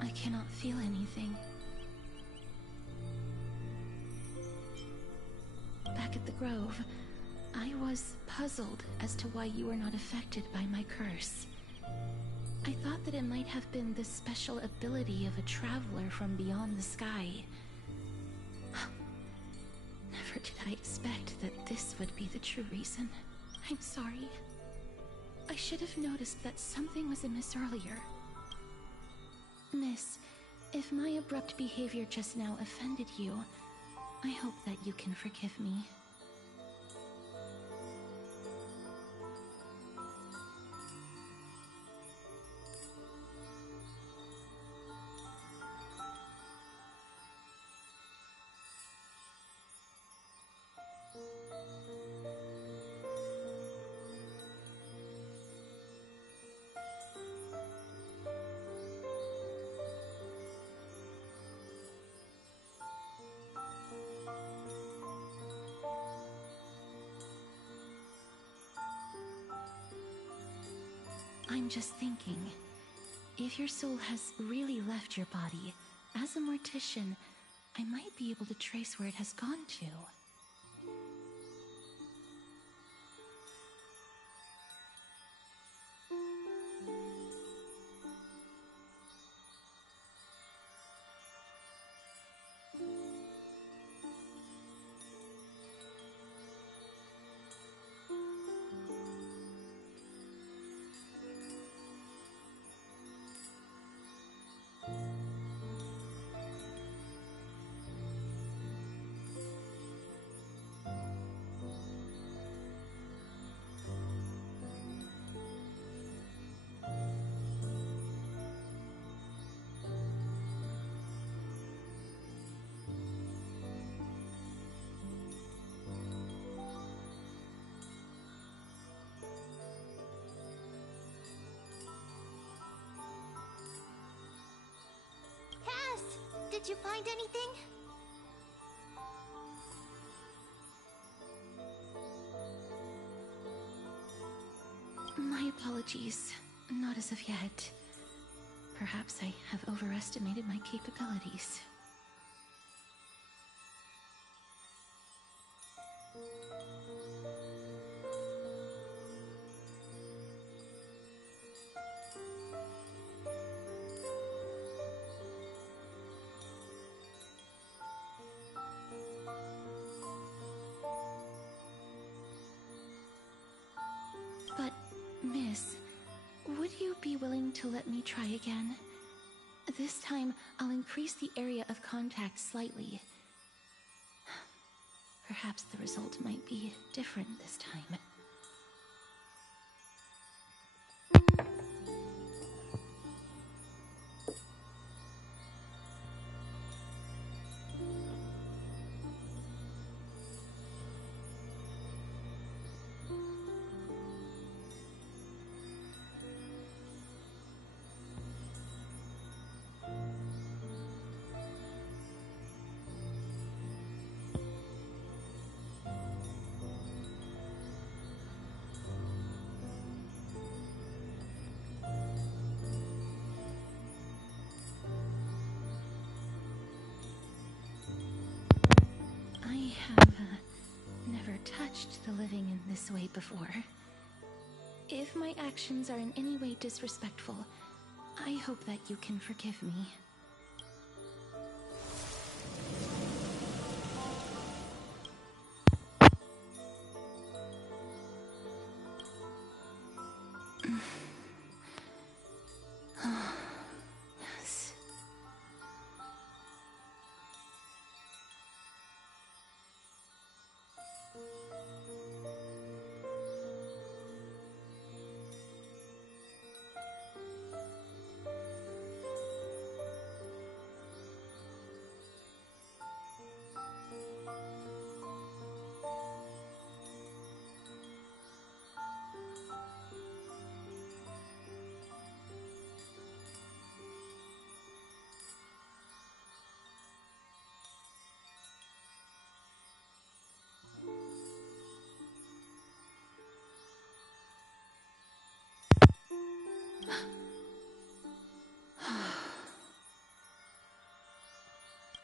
I cannot feel anything. Back at the Grove, I was puzzled as to why you were not affected by my curse. I thought that it might have been the special ability of a traveler from beyond the sky. Never did I expect that this would be the true reason. I'm sorry. I should have noticed that something was amiss earlier. Miss, if my abrupt behavior just now offended you, I hope that you can forgive me. I'm just thinking, if your soul has really left your body, as a mortician, I might be able to trace where it has gone to. Did you find anything? My apologies. Not as of yet. Perhaps I have overestimated my capabilities. But to let me try again. This time, I'll increase the area of contact slightly. Perhaps the result might be different this time. I have never touched the living in this way before. If my actions are in any way disrespectful, I hope that you can forgive me. Yes.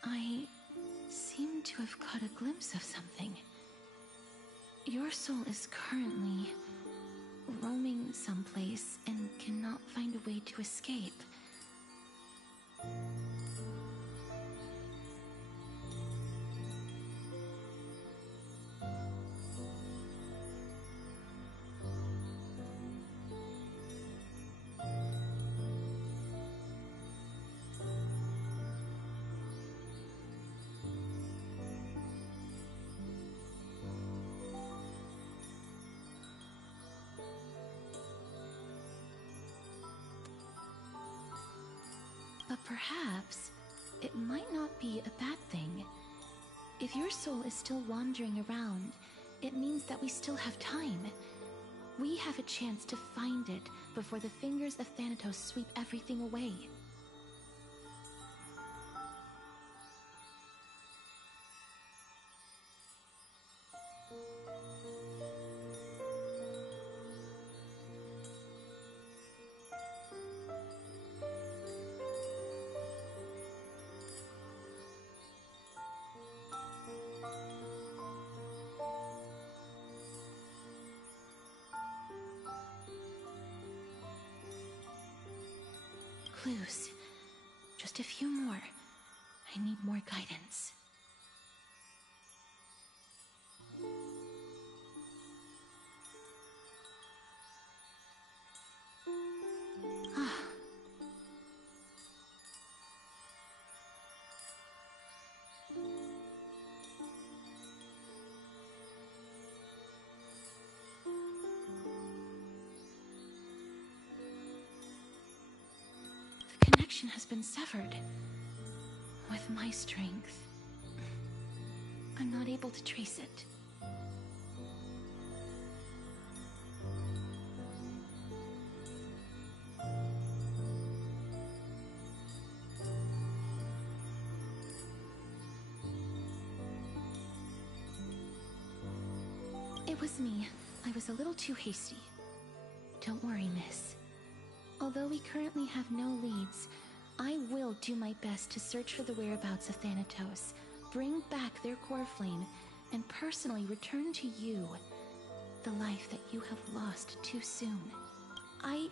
I seem to have caught a glimpse of something. Your soul is currently roaming someplace and cannot find a way to escape. But perhaps it might not be a bad thing. If your soul is still wandering around, it means that we still have time. We have a chance to find it before the fingers of Thanatos sweep everything away. Clues. Just a few more. I need more guidance. Ah. The connection has been severed. With my strength, I'm not able to trace it. It was me. I was a little too hasty. Don't worry, miss. Although we currently have no leads, I will do my best to search for the whereabouts of Thanatos, bring back their core flame, and personally return to you the life that you have lost too soon. I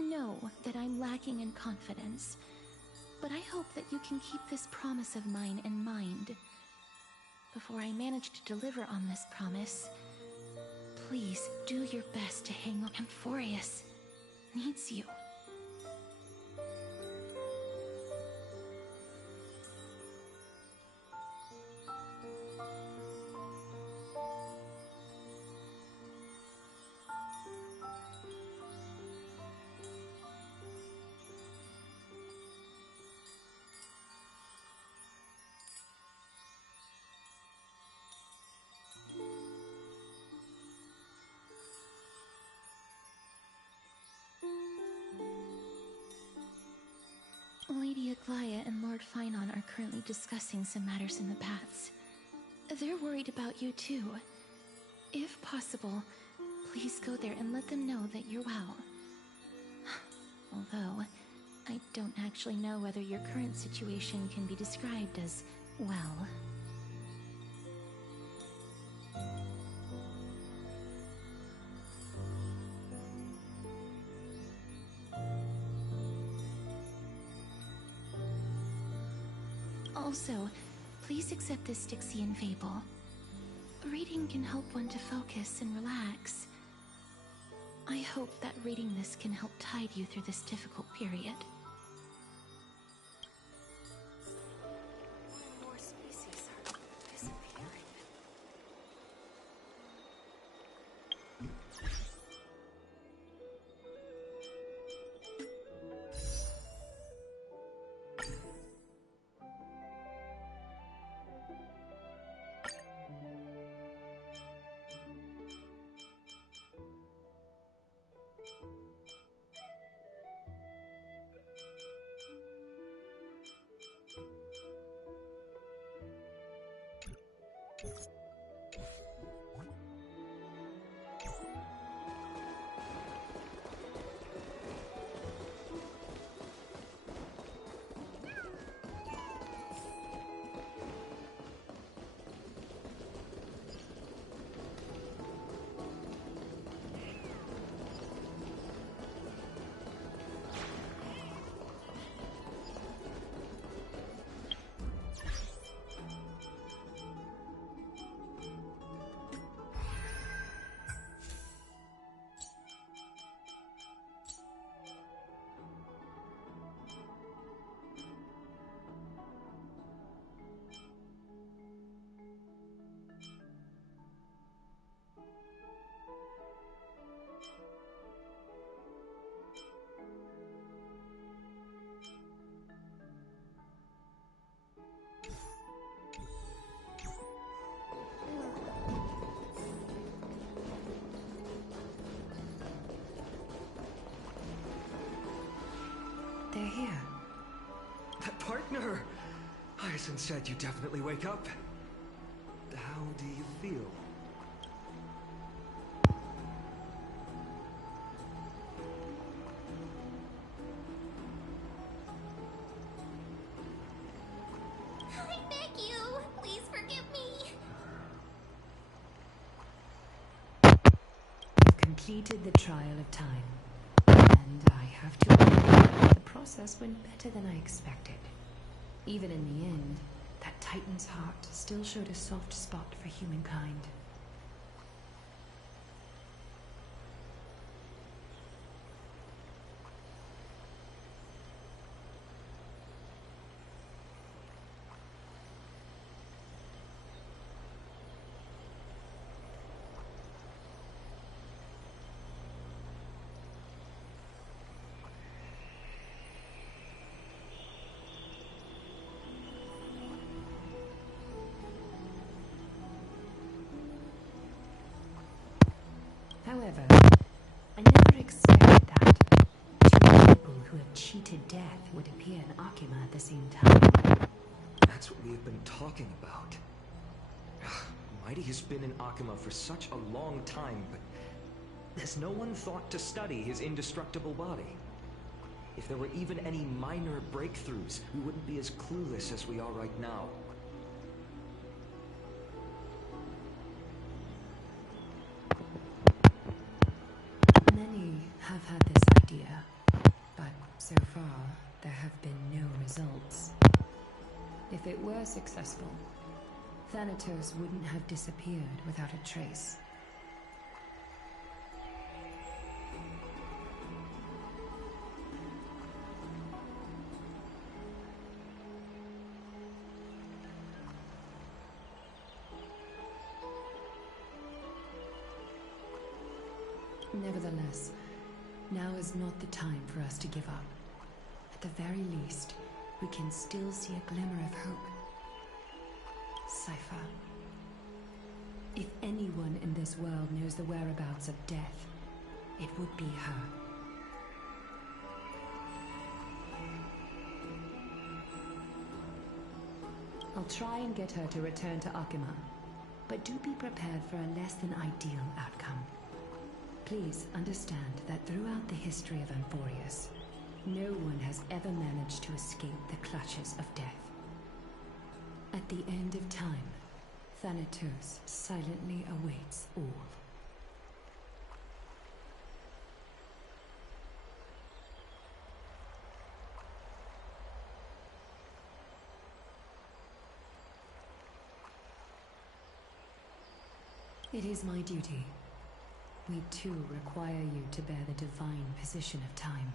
know that I'm lacking in confidence, but I hope that you can keep this promise of mine in mind. Before I manage to deliver on this promise, please do your best to hang on. Amphorius needs you. recently discussing some matters in the paths. They're worried about you too. If possible, please go there and let them know that you're well. Although, I don't actually know whether your current situation can be described as well. Also, please accept this Styxian fable. Reading can help one to focus and relax. I hope that reading this can help tide you through this difficult period. More species are disappearing. They're here. That partner! Hyacinth said you definitely wake up. How do you feel? I beg you, please forgive me. You've completed the trial of time. And I have to admit, the process went better than I expected. Even in the end, that Titan's heart still showed a soft spot for humankind. However, I never expected that two people who have cheated death would appear in Akima at the same time. That's what we have been talking about. Mighty has been in Akima for such a long time, but has no one thought to study his indestructible body? If there were even any minor breakthroughs, we wouldn't be as clueless as we are right now. Many have had this idea, but so far there have been no results. If it were successful, Thanatos wouldn't have disappeared without a trace. Nevertheless, now is not the time for us to give up. At the very least, we can still see a glimmer of hope. Cypher. If anyone in this world knows the whereabouts of death, it would be her. I'll try and get her to return to Akima, but do be prepared for a less than ideal outcome. Please understand that throughout the history of Amphorius, no one has ever managed to escape the clutches of death. At the end of time, Thanatos silently awaits all. It is my duty. We too require you to bear the divine position of time.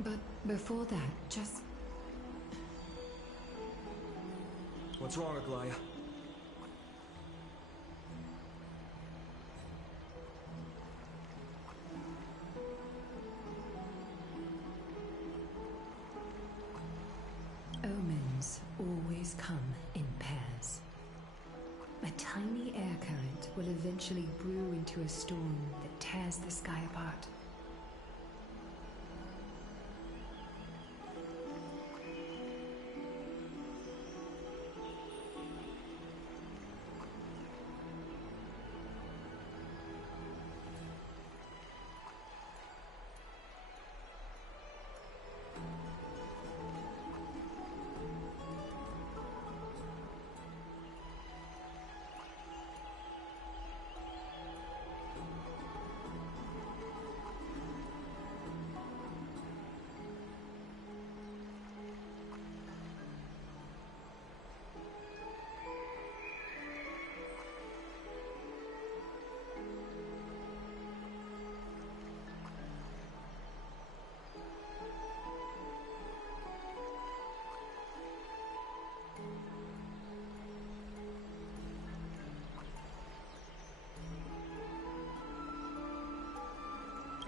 But before that, just... What's wrong, Aglaya? Omens always come in pairs. A tiny air current will eventually brew into a storm that tears the sky apart.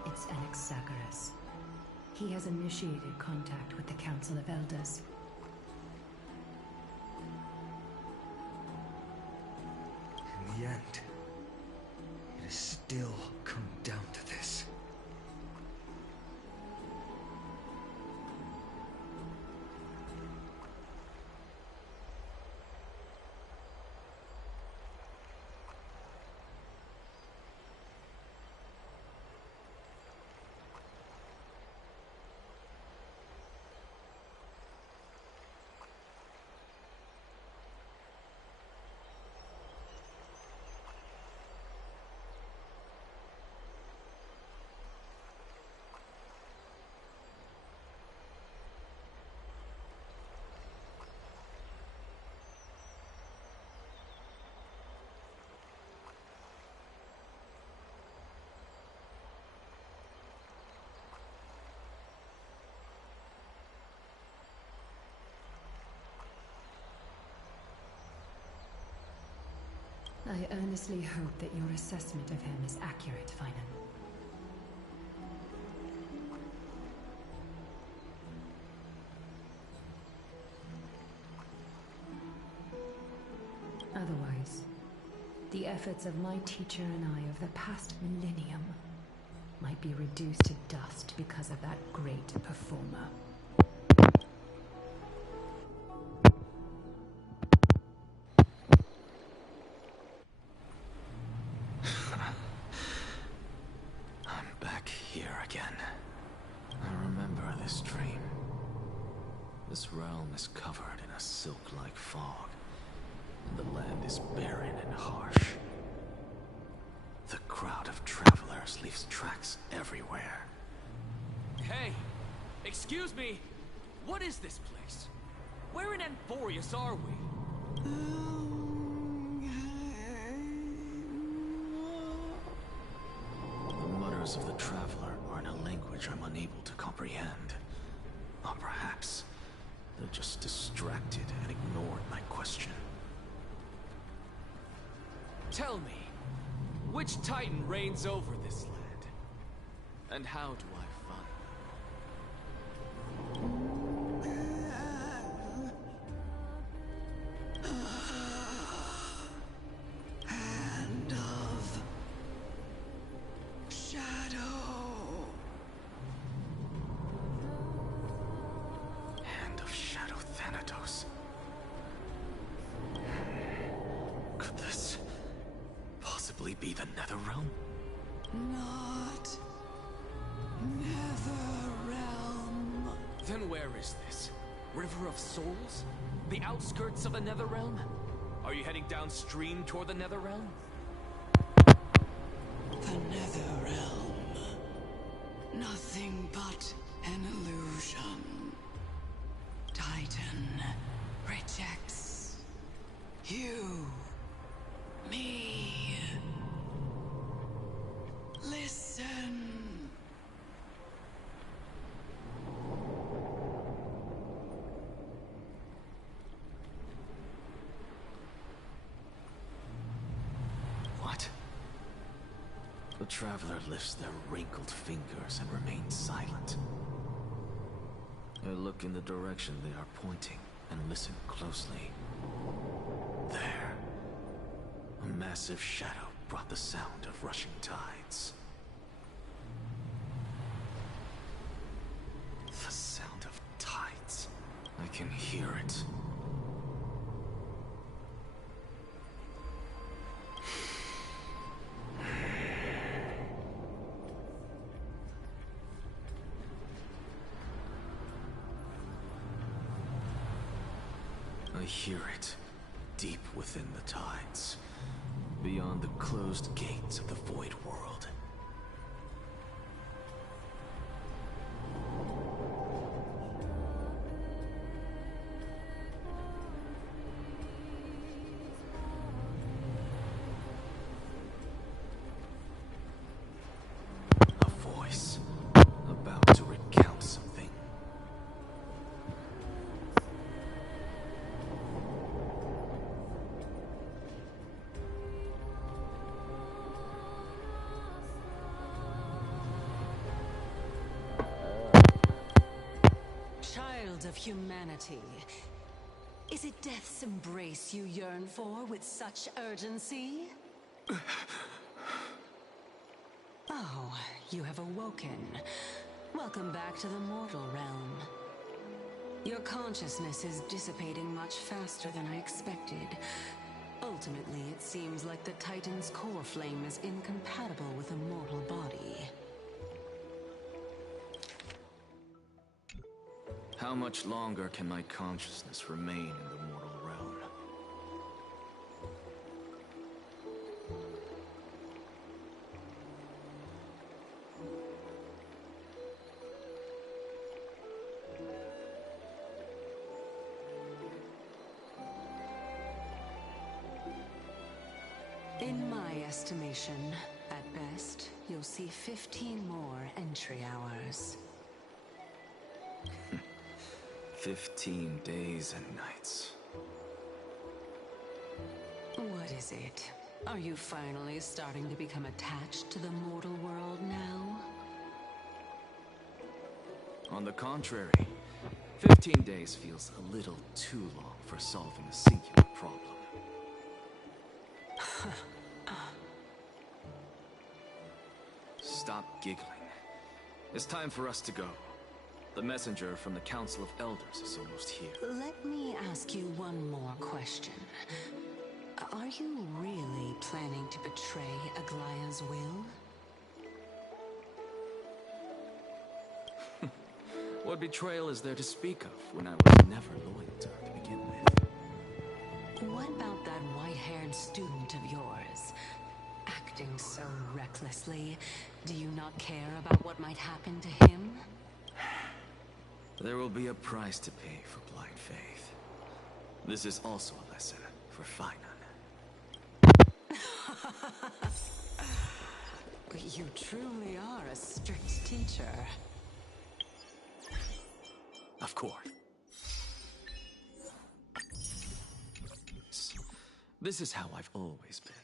It's Anaxagoras. He has initiated contact with the Council of Elders. In the end, it has still come down to this. I earnestly hope that your assessment of him is accurate, Finan. Otherwise, the efforts of my teacher and I of the past millennium might be reduced to dust because of that great performer. This realm is covered in a silk-like fog, and the land is barren and harsh. The crowd of travelers leaves tracks everywhere. Hey! Excuse me! What is this place? Where in Amphorius are we? The mutters of the traveler are in a language I'm unable to comprehend. Or perhaps they're just distracted and ignored my question. Tell me, which Titan reigns over this land? And how do I Hand of Shadow. Land of Shadow Thanatos. Could this possibly be the Netherrealm? Not Netherrealm. Then where is this? River of Souls? The outskirts of the Netherrealm? Are you heading downstream toward the Netherrealm? The Netherrealm. Nothing but an illusion. Titan rejects you. Me. Listen. What? The traveler lifts their wrinkled fingers and remains silent. I look in the direction they are pointing and listen closely. There. A massive shadow brought the sound of rushing tides. The sound of tides. I can hear it. I hear it, deep within the tides, beyond the closed gates of the Void World. A voice, about to recount something. Child of humanity, is it death's embrace you yearn for with such urgency? Oh, you have awoken. Welcome back to the mortal realm. Your consciousness is dissipating much faster than I expected. Ultimately, it seems like the Titan's core flame is incompatible with a mortal body. How much longer can my consciousness remain in the mortal realm? In my estimation, at best, you'll see 15 more entry hours. 15 days and nights. What is it? Are you finally starting to become attached to the mortal world now? On the contrary, 15 days feels a little too long for solving a singular problem. Stop giggling. It's time for us to go. The messenger from the Council of Elders is almost here. Let me ask you one more question. Are you really planning to betray Aglaya's will? What betrayal is there to speak of when I was never loyal to her to begin with? What about that white-haired student of yours? Acting so recklessly, do you not care about what might happen to him? There will be a price to pay for blind faith. This is also a lesson for Finan. You truly are a strict teacher. Of course. This is how I've always been.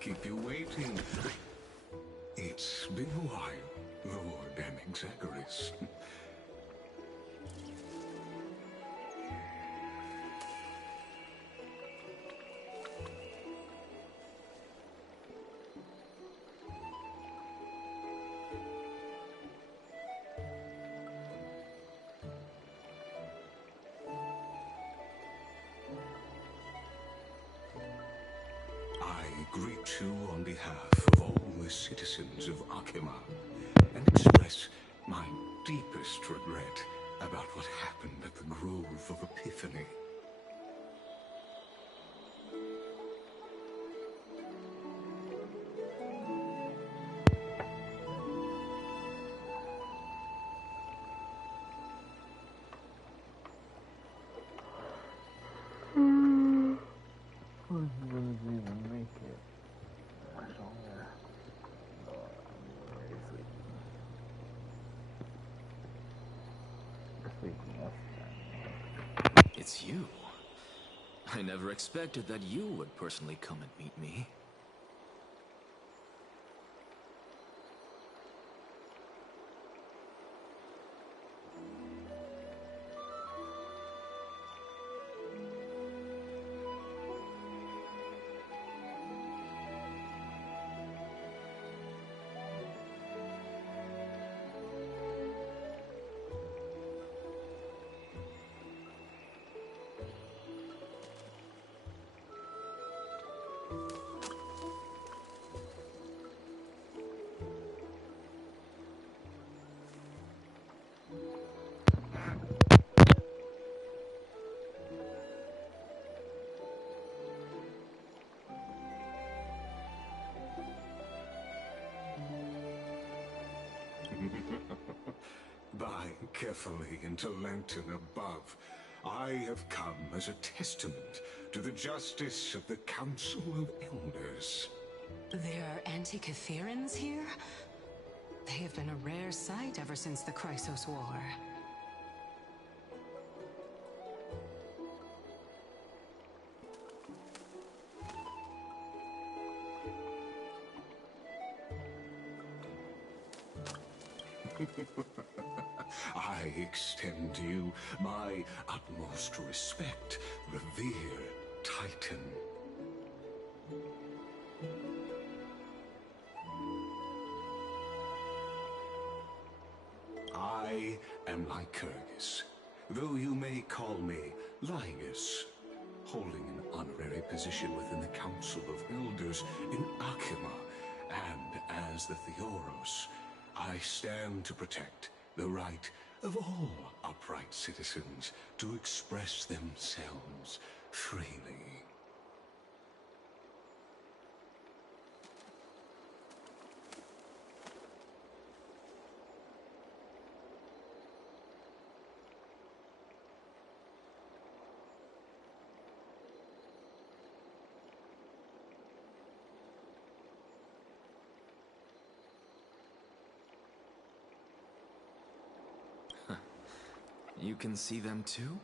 keep you waiting. It's been a while, Lord Anexagoras. I greet you on behalf of all the citizens of Akima and express my deepest regret about what happened at the Grove of Epiphany. Who's gonna even make it? Much longer. Oh, I'm already sleeping. Sleeping yesterday. It's you. I never expected that you would personally come and meet me. By carefully into Lantern above, I have come as a testament to the justice of the Council of Elders. There are Antikytherans here? They have been a rare sight ever since the Chrysos War. I extend to you my utmost respect, Revere Titan. I am Lycurgus, though you may call me Lygus, holding an honorary position within the Council of Elders in Akima, and as the Theoros, I stand to protect the right of all upright citizens to express themselves freely. You can see them too?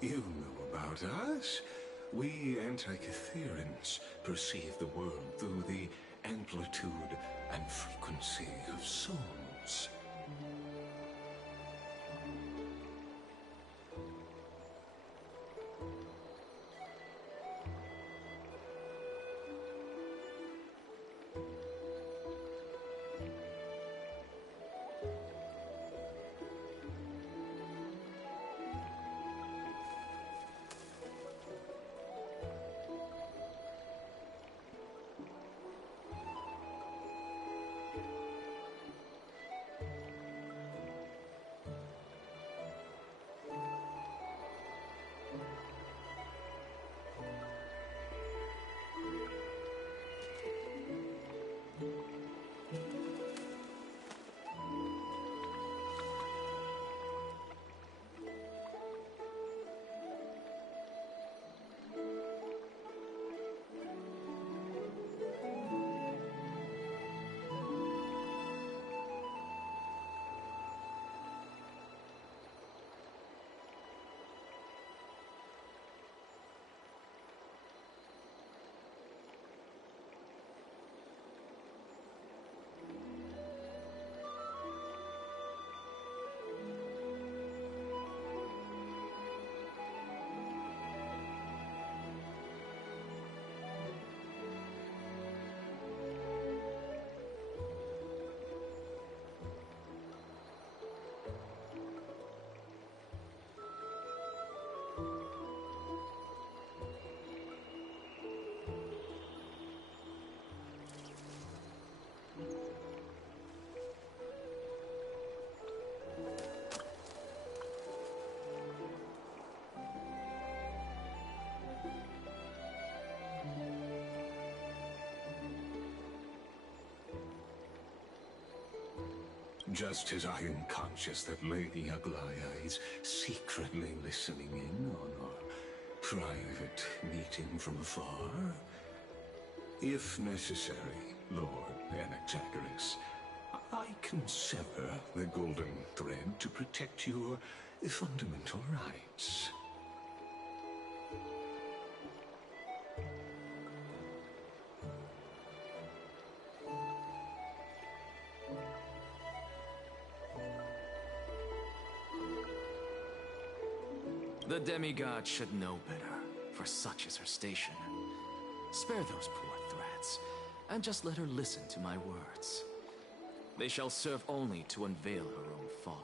You know about us. We Antikytherans perceive the world through the amplitude and frequency of souls. Just as I am conscious that Lady Aglaya is secretly listening in on our private meeting from afar. If necessary, Lord Anaxagoras, I can sever the golden thread to protect your fundamental rights. The demigod should know better, for such is her station. Spare those poor threats, and just let her listen to my words. They shall serve only to unveil her own folly.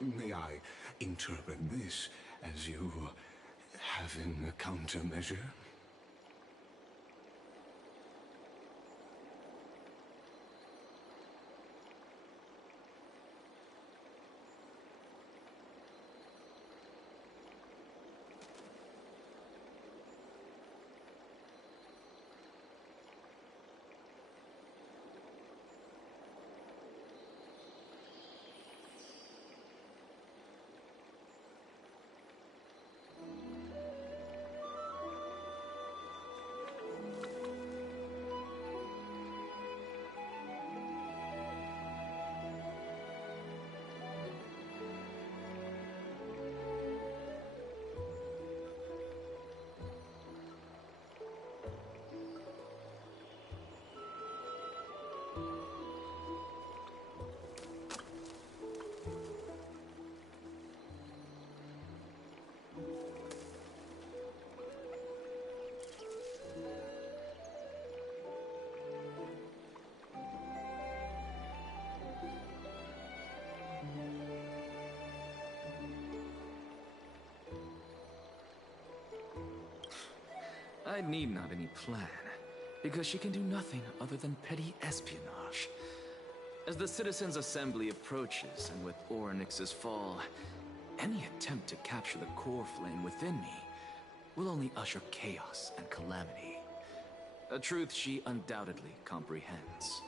May I interpret this as you having a countermeasure? I need not any plan, because she can do nothing other than petty espionage. As the Citizens' Assembly approaches, and with Orynyx's fall, any attempt to capture the core flame within me will only usher chaos and calamity. A truth she undoubtedly comprehends.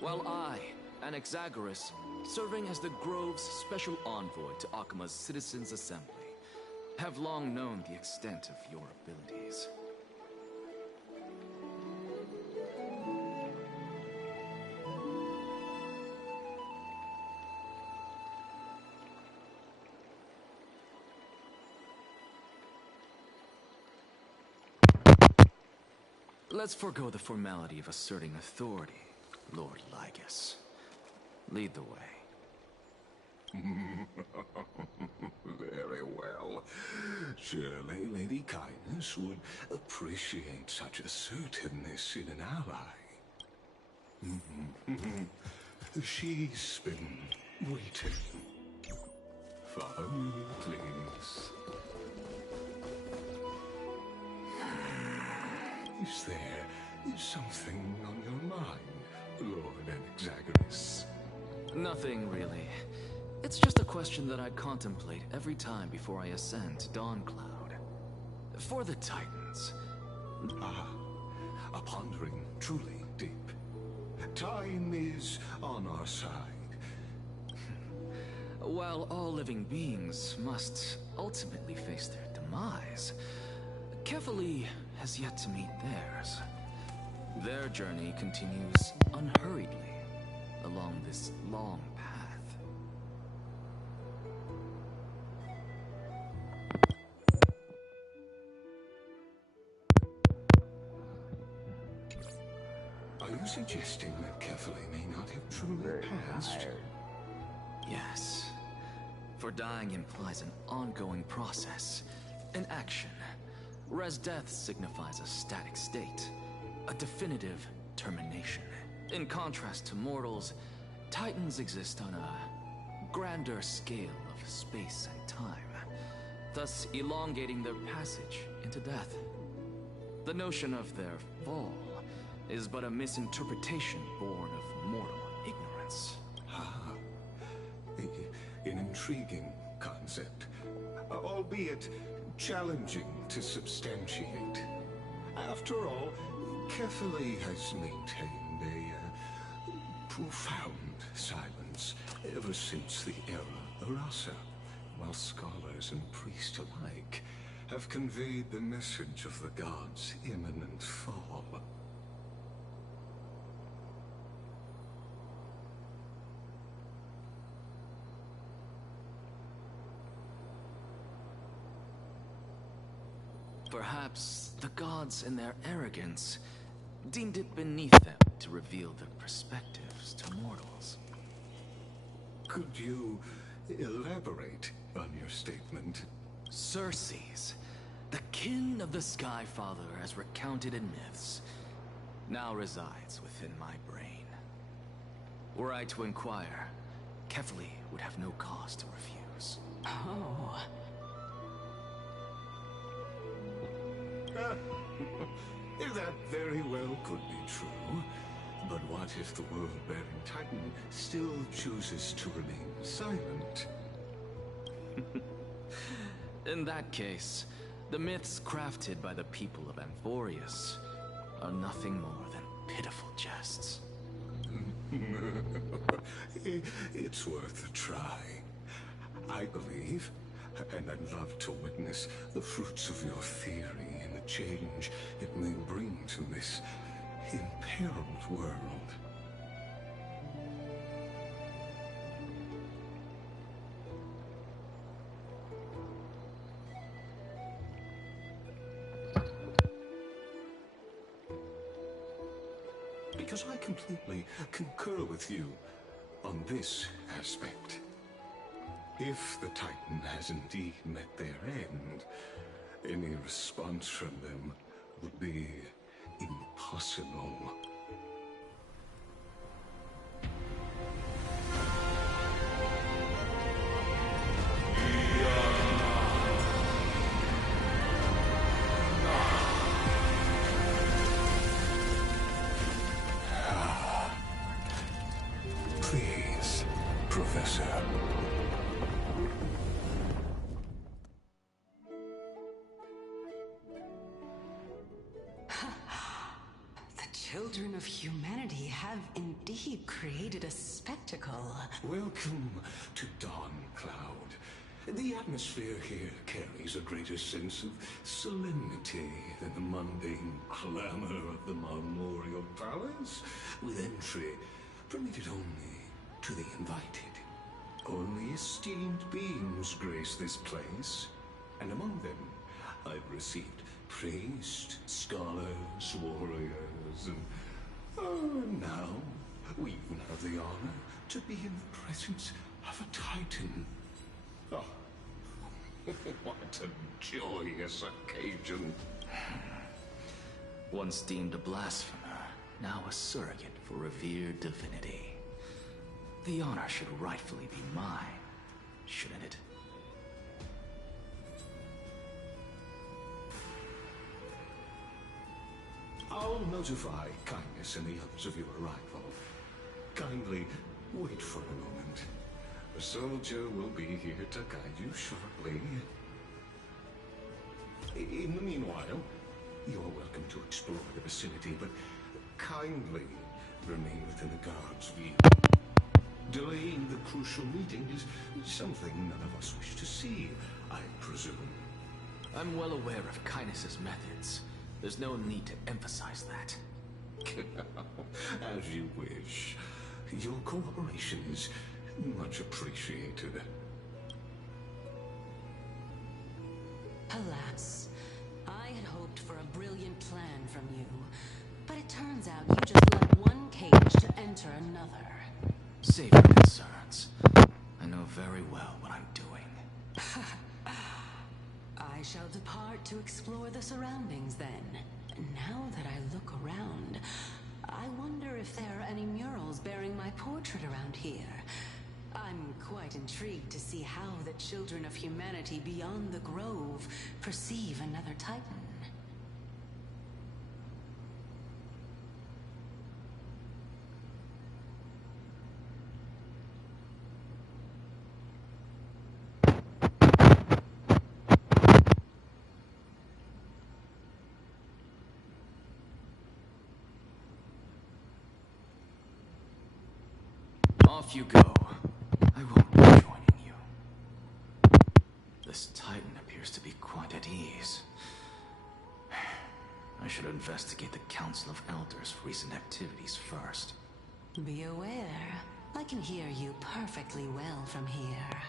While I, Anaxagoras, serving as the Grove's special envoy to Akima's Citizens' Assembly, have long known the extent of your abilities. Let's forego the formality of asserting authority, Lord Lygus. Lead the way. Very well. Surely Lady Kindness would appreciate such assertiveness in an ally. She's been waiting. Follow me, please. Is there something on your mind, Lord Anaxagoras? Nothing, really. It's just a question that I contemplate every time before I ascend to Dawncloud. For the Titans. Ah, a pondering truly deep. Time is on our side. While all living beings must ultimately face their demise, Kefali has yet to meet theirs. Their journey continues unhurriedly along this long path. Are you suggesting that Kefali may not have truly passed? Yes. For dying implies an ongoing process, an action. Whereas death signifies a static state, a definitive termination. In contrast to mortals, Titans exist on a grander scale of space and time, thus elongating their passage into death. The notion of their fall is but a misinterpretation born of mortal ignorance. Ah, an intriguing concept, albeit challenging to substantiate. After all, Kefali has maintained a profound silence ever since the era Arasa, while scholars and priests alike have conveyed the message of the gods' imminent fall. Perhaps the gods, in their arrogance, deemed it beneath them to reveal their perspectives to mortals. Could you elaborate on your statement? Circes, the kin of the Sky Father as recounted in myths, now resides within my brain. Were I to inquire, Kefali would have no cause to refuse. Oh. That very well could be true. But what if the world-bearing Titan still chooses to remain silent? In that case, the myths crafted by the people of Amphorius are nothing more than pitiful jests. It's worth a try. I believe, and I'd love to witness the fruits of your theory and the change it may bring to this imperiled world. Because I completely concur with you on this aspect. If the Titan has indeed met their end, any response from them would be impossible. Please, Professor. Children of humanity have indeed created a spectacle. Welcome to Dawn Cloud. The atmosphere here carries a greater sense of solemnity than the mundane clamor of the Memorial Palace, with entry permitted only to the invited. Only esteemed beings grace this place, and among them I've received priests, scholars, warriors, and now we even have the honor to be in the presence of a Titan. Oh, what a joyous occasion. Once deemed a blasphemer, now a surrogate for revered divinity. The honor should rightfully be mine, shouldn't it? I'll notify Kindness and the others of your arrival. Kindly wait for a moment. A soldier will be here to guide you shortly. In the meanwhile, you are welcome to explore the vicinity, but kindly remain within the guard's view. Delaying the crucial meeting is something none of us wish to see, I presume. I'm well aware of Kindness's methods. There's no need to emphasize that. As you wish. Your cooperation is much appreciated. Alas, I had hoped for a brilliant plan from you, but it turns out you just let one cage to enter another. Save your concerns. I know very well what I'm doing. I shall depart to explore the surroundings then. Now that I look around, I wonder if there are any murals bearing my portrait around here. I I'm quite intrigued to see how the children of humanity beyond the Grove perceive another Titan. Off you go. I won't be joining you. This Titan appears to be quite at ease. I should investigate the Council of Elders' recent activities first. Be aware, I can hear you perfectly well from here.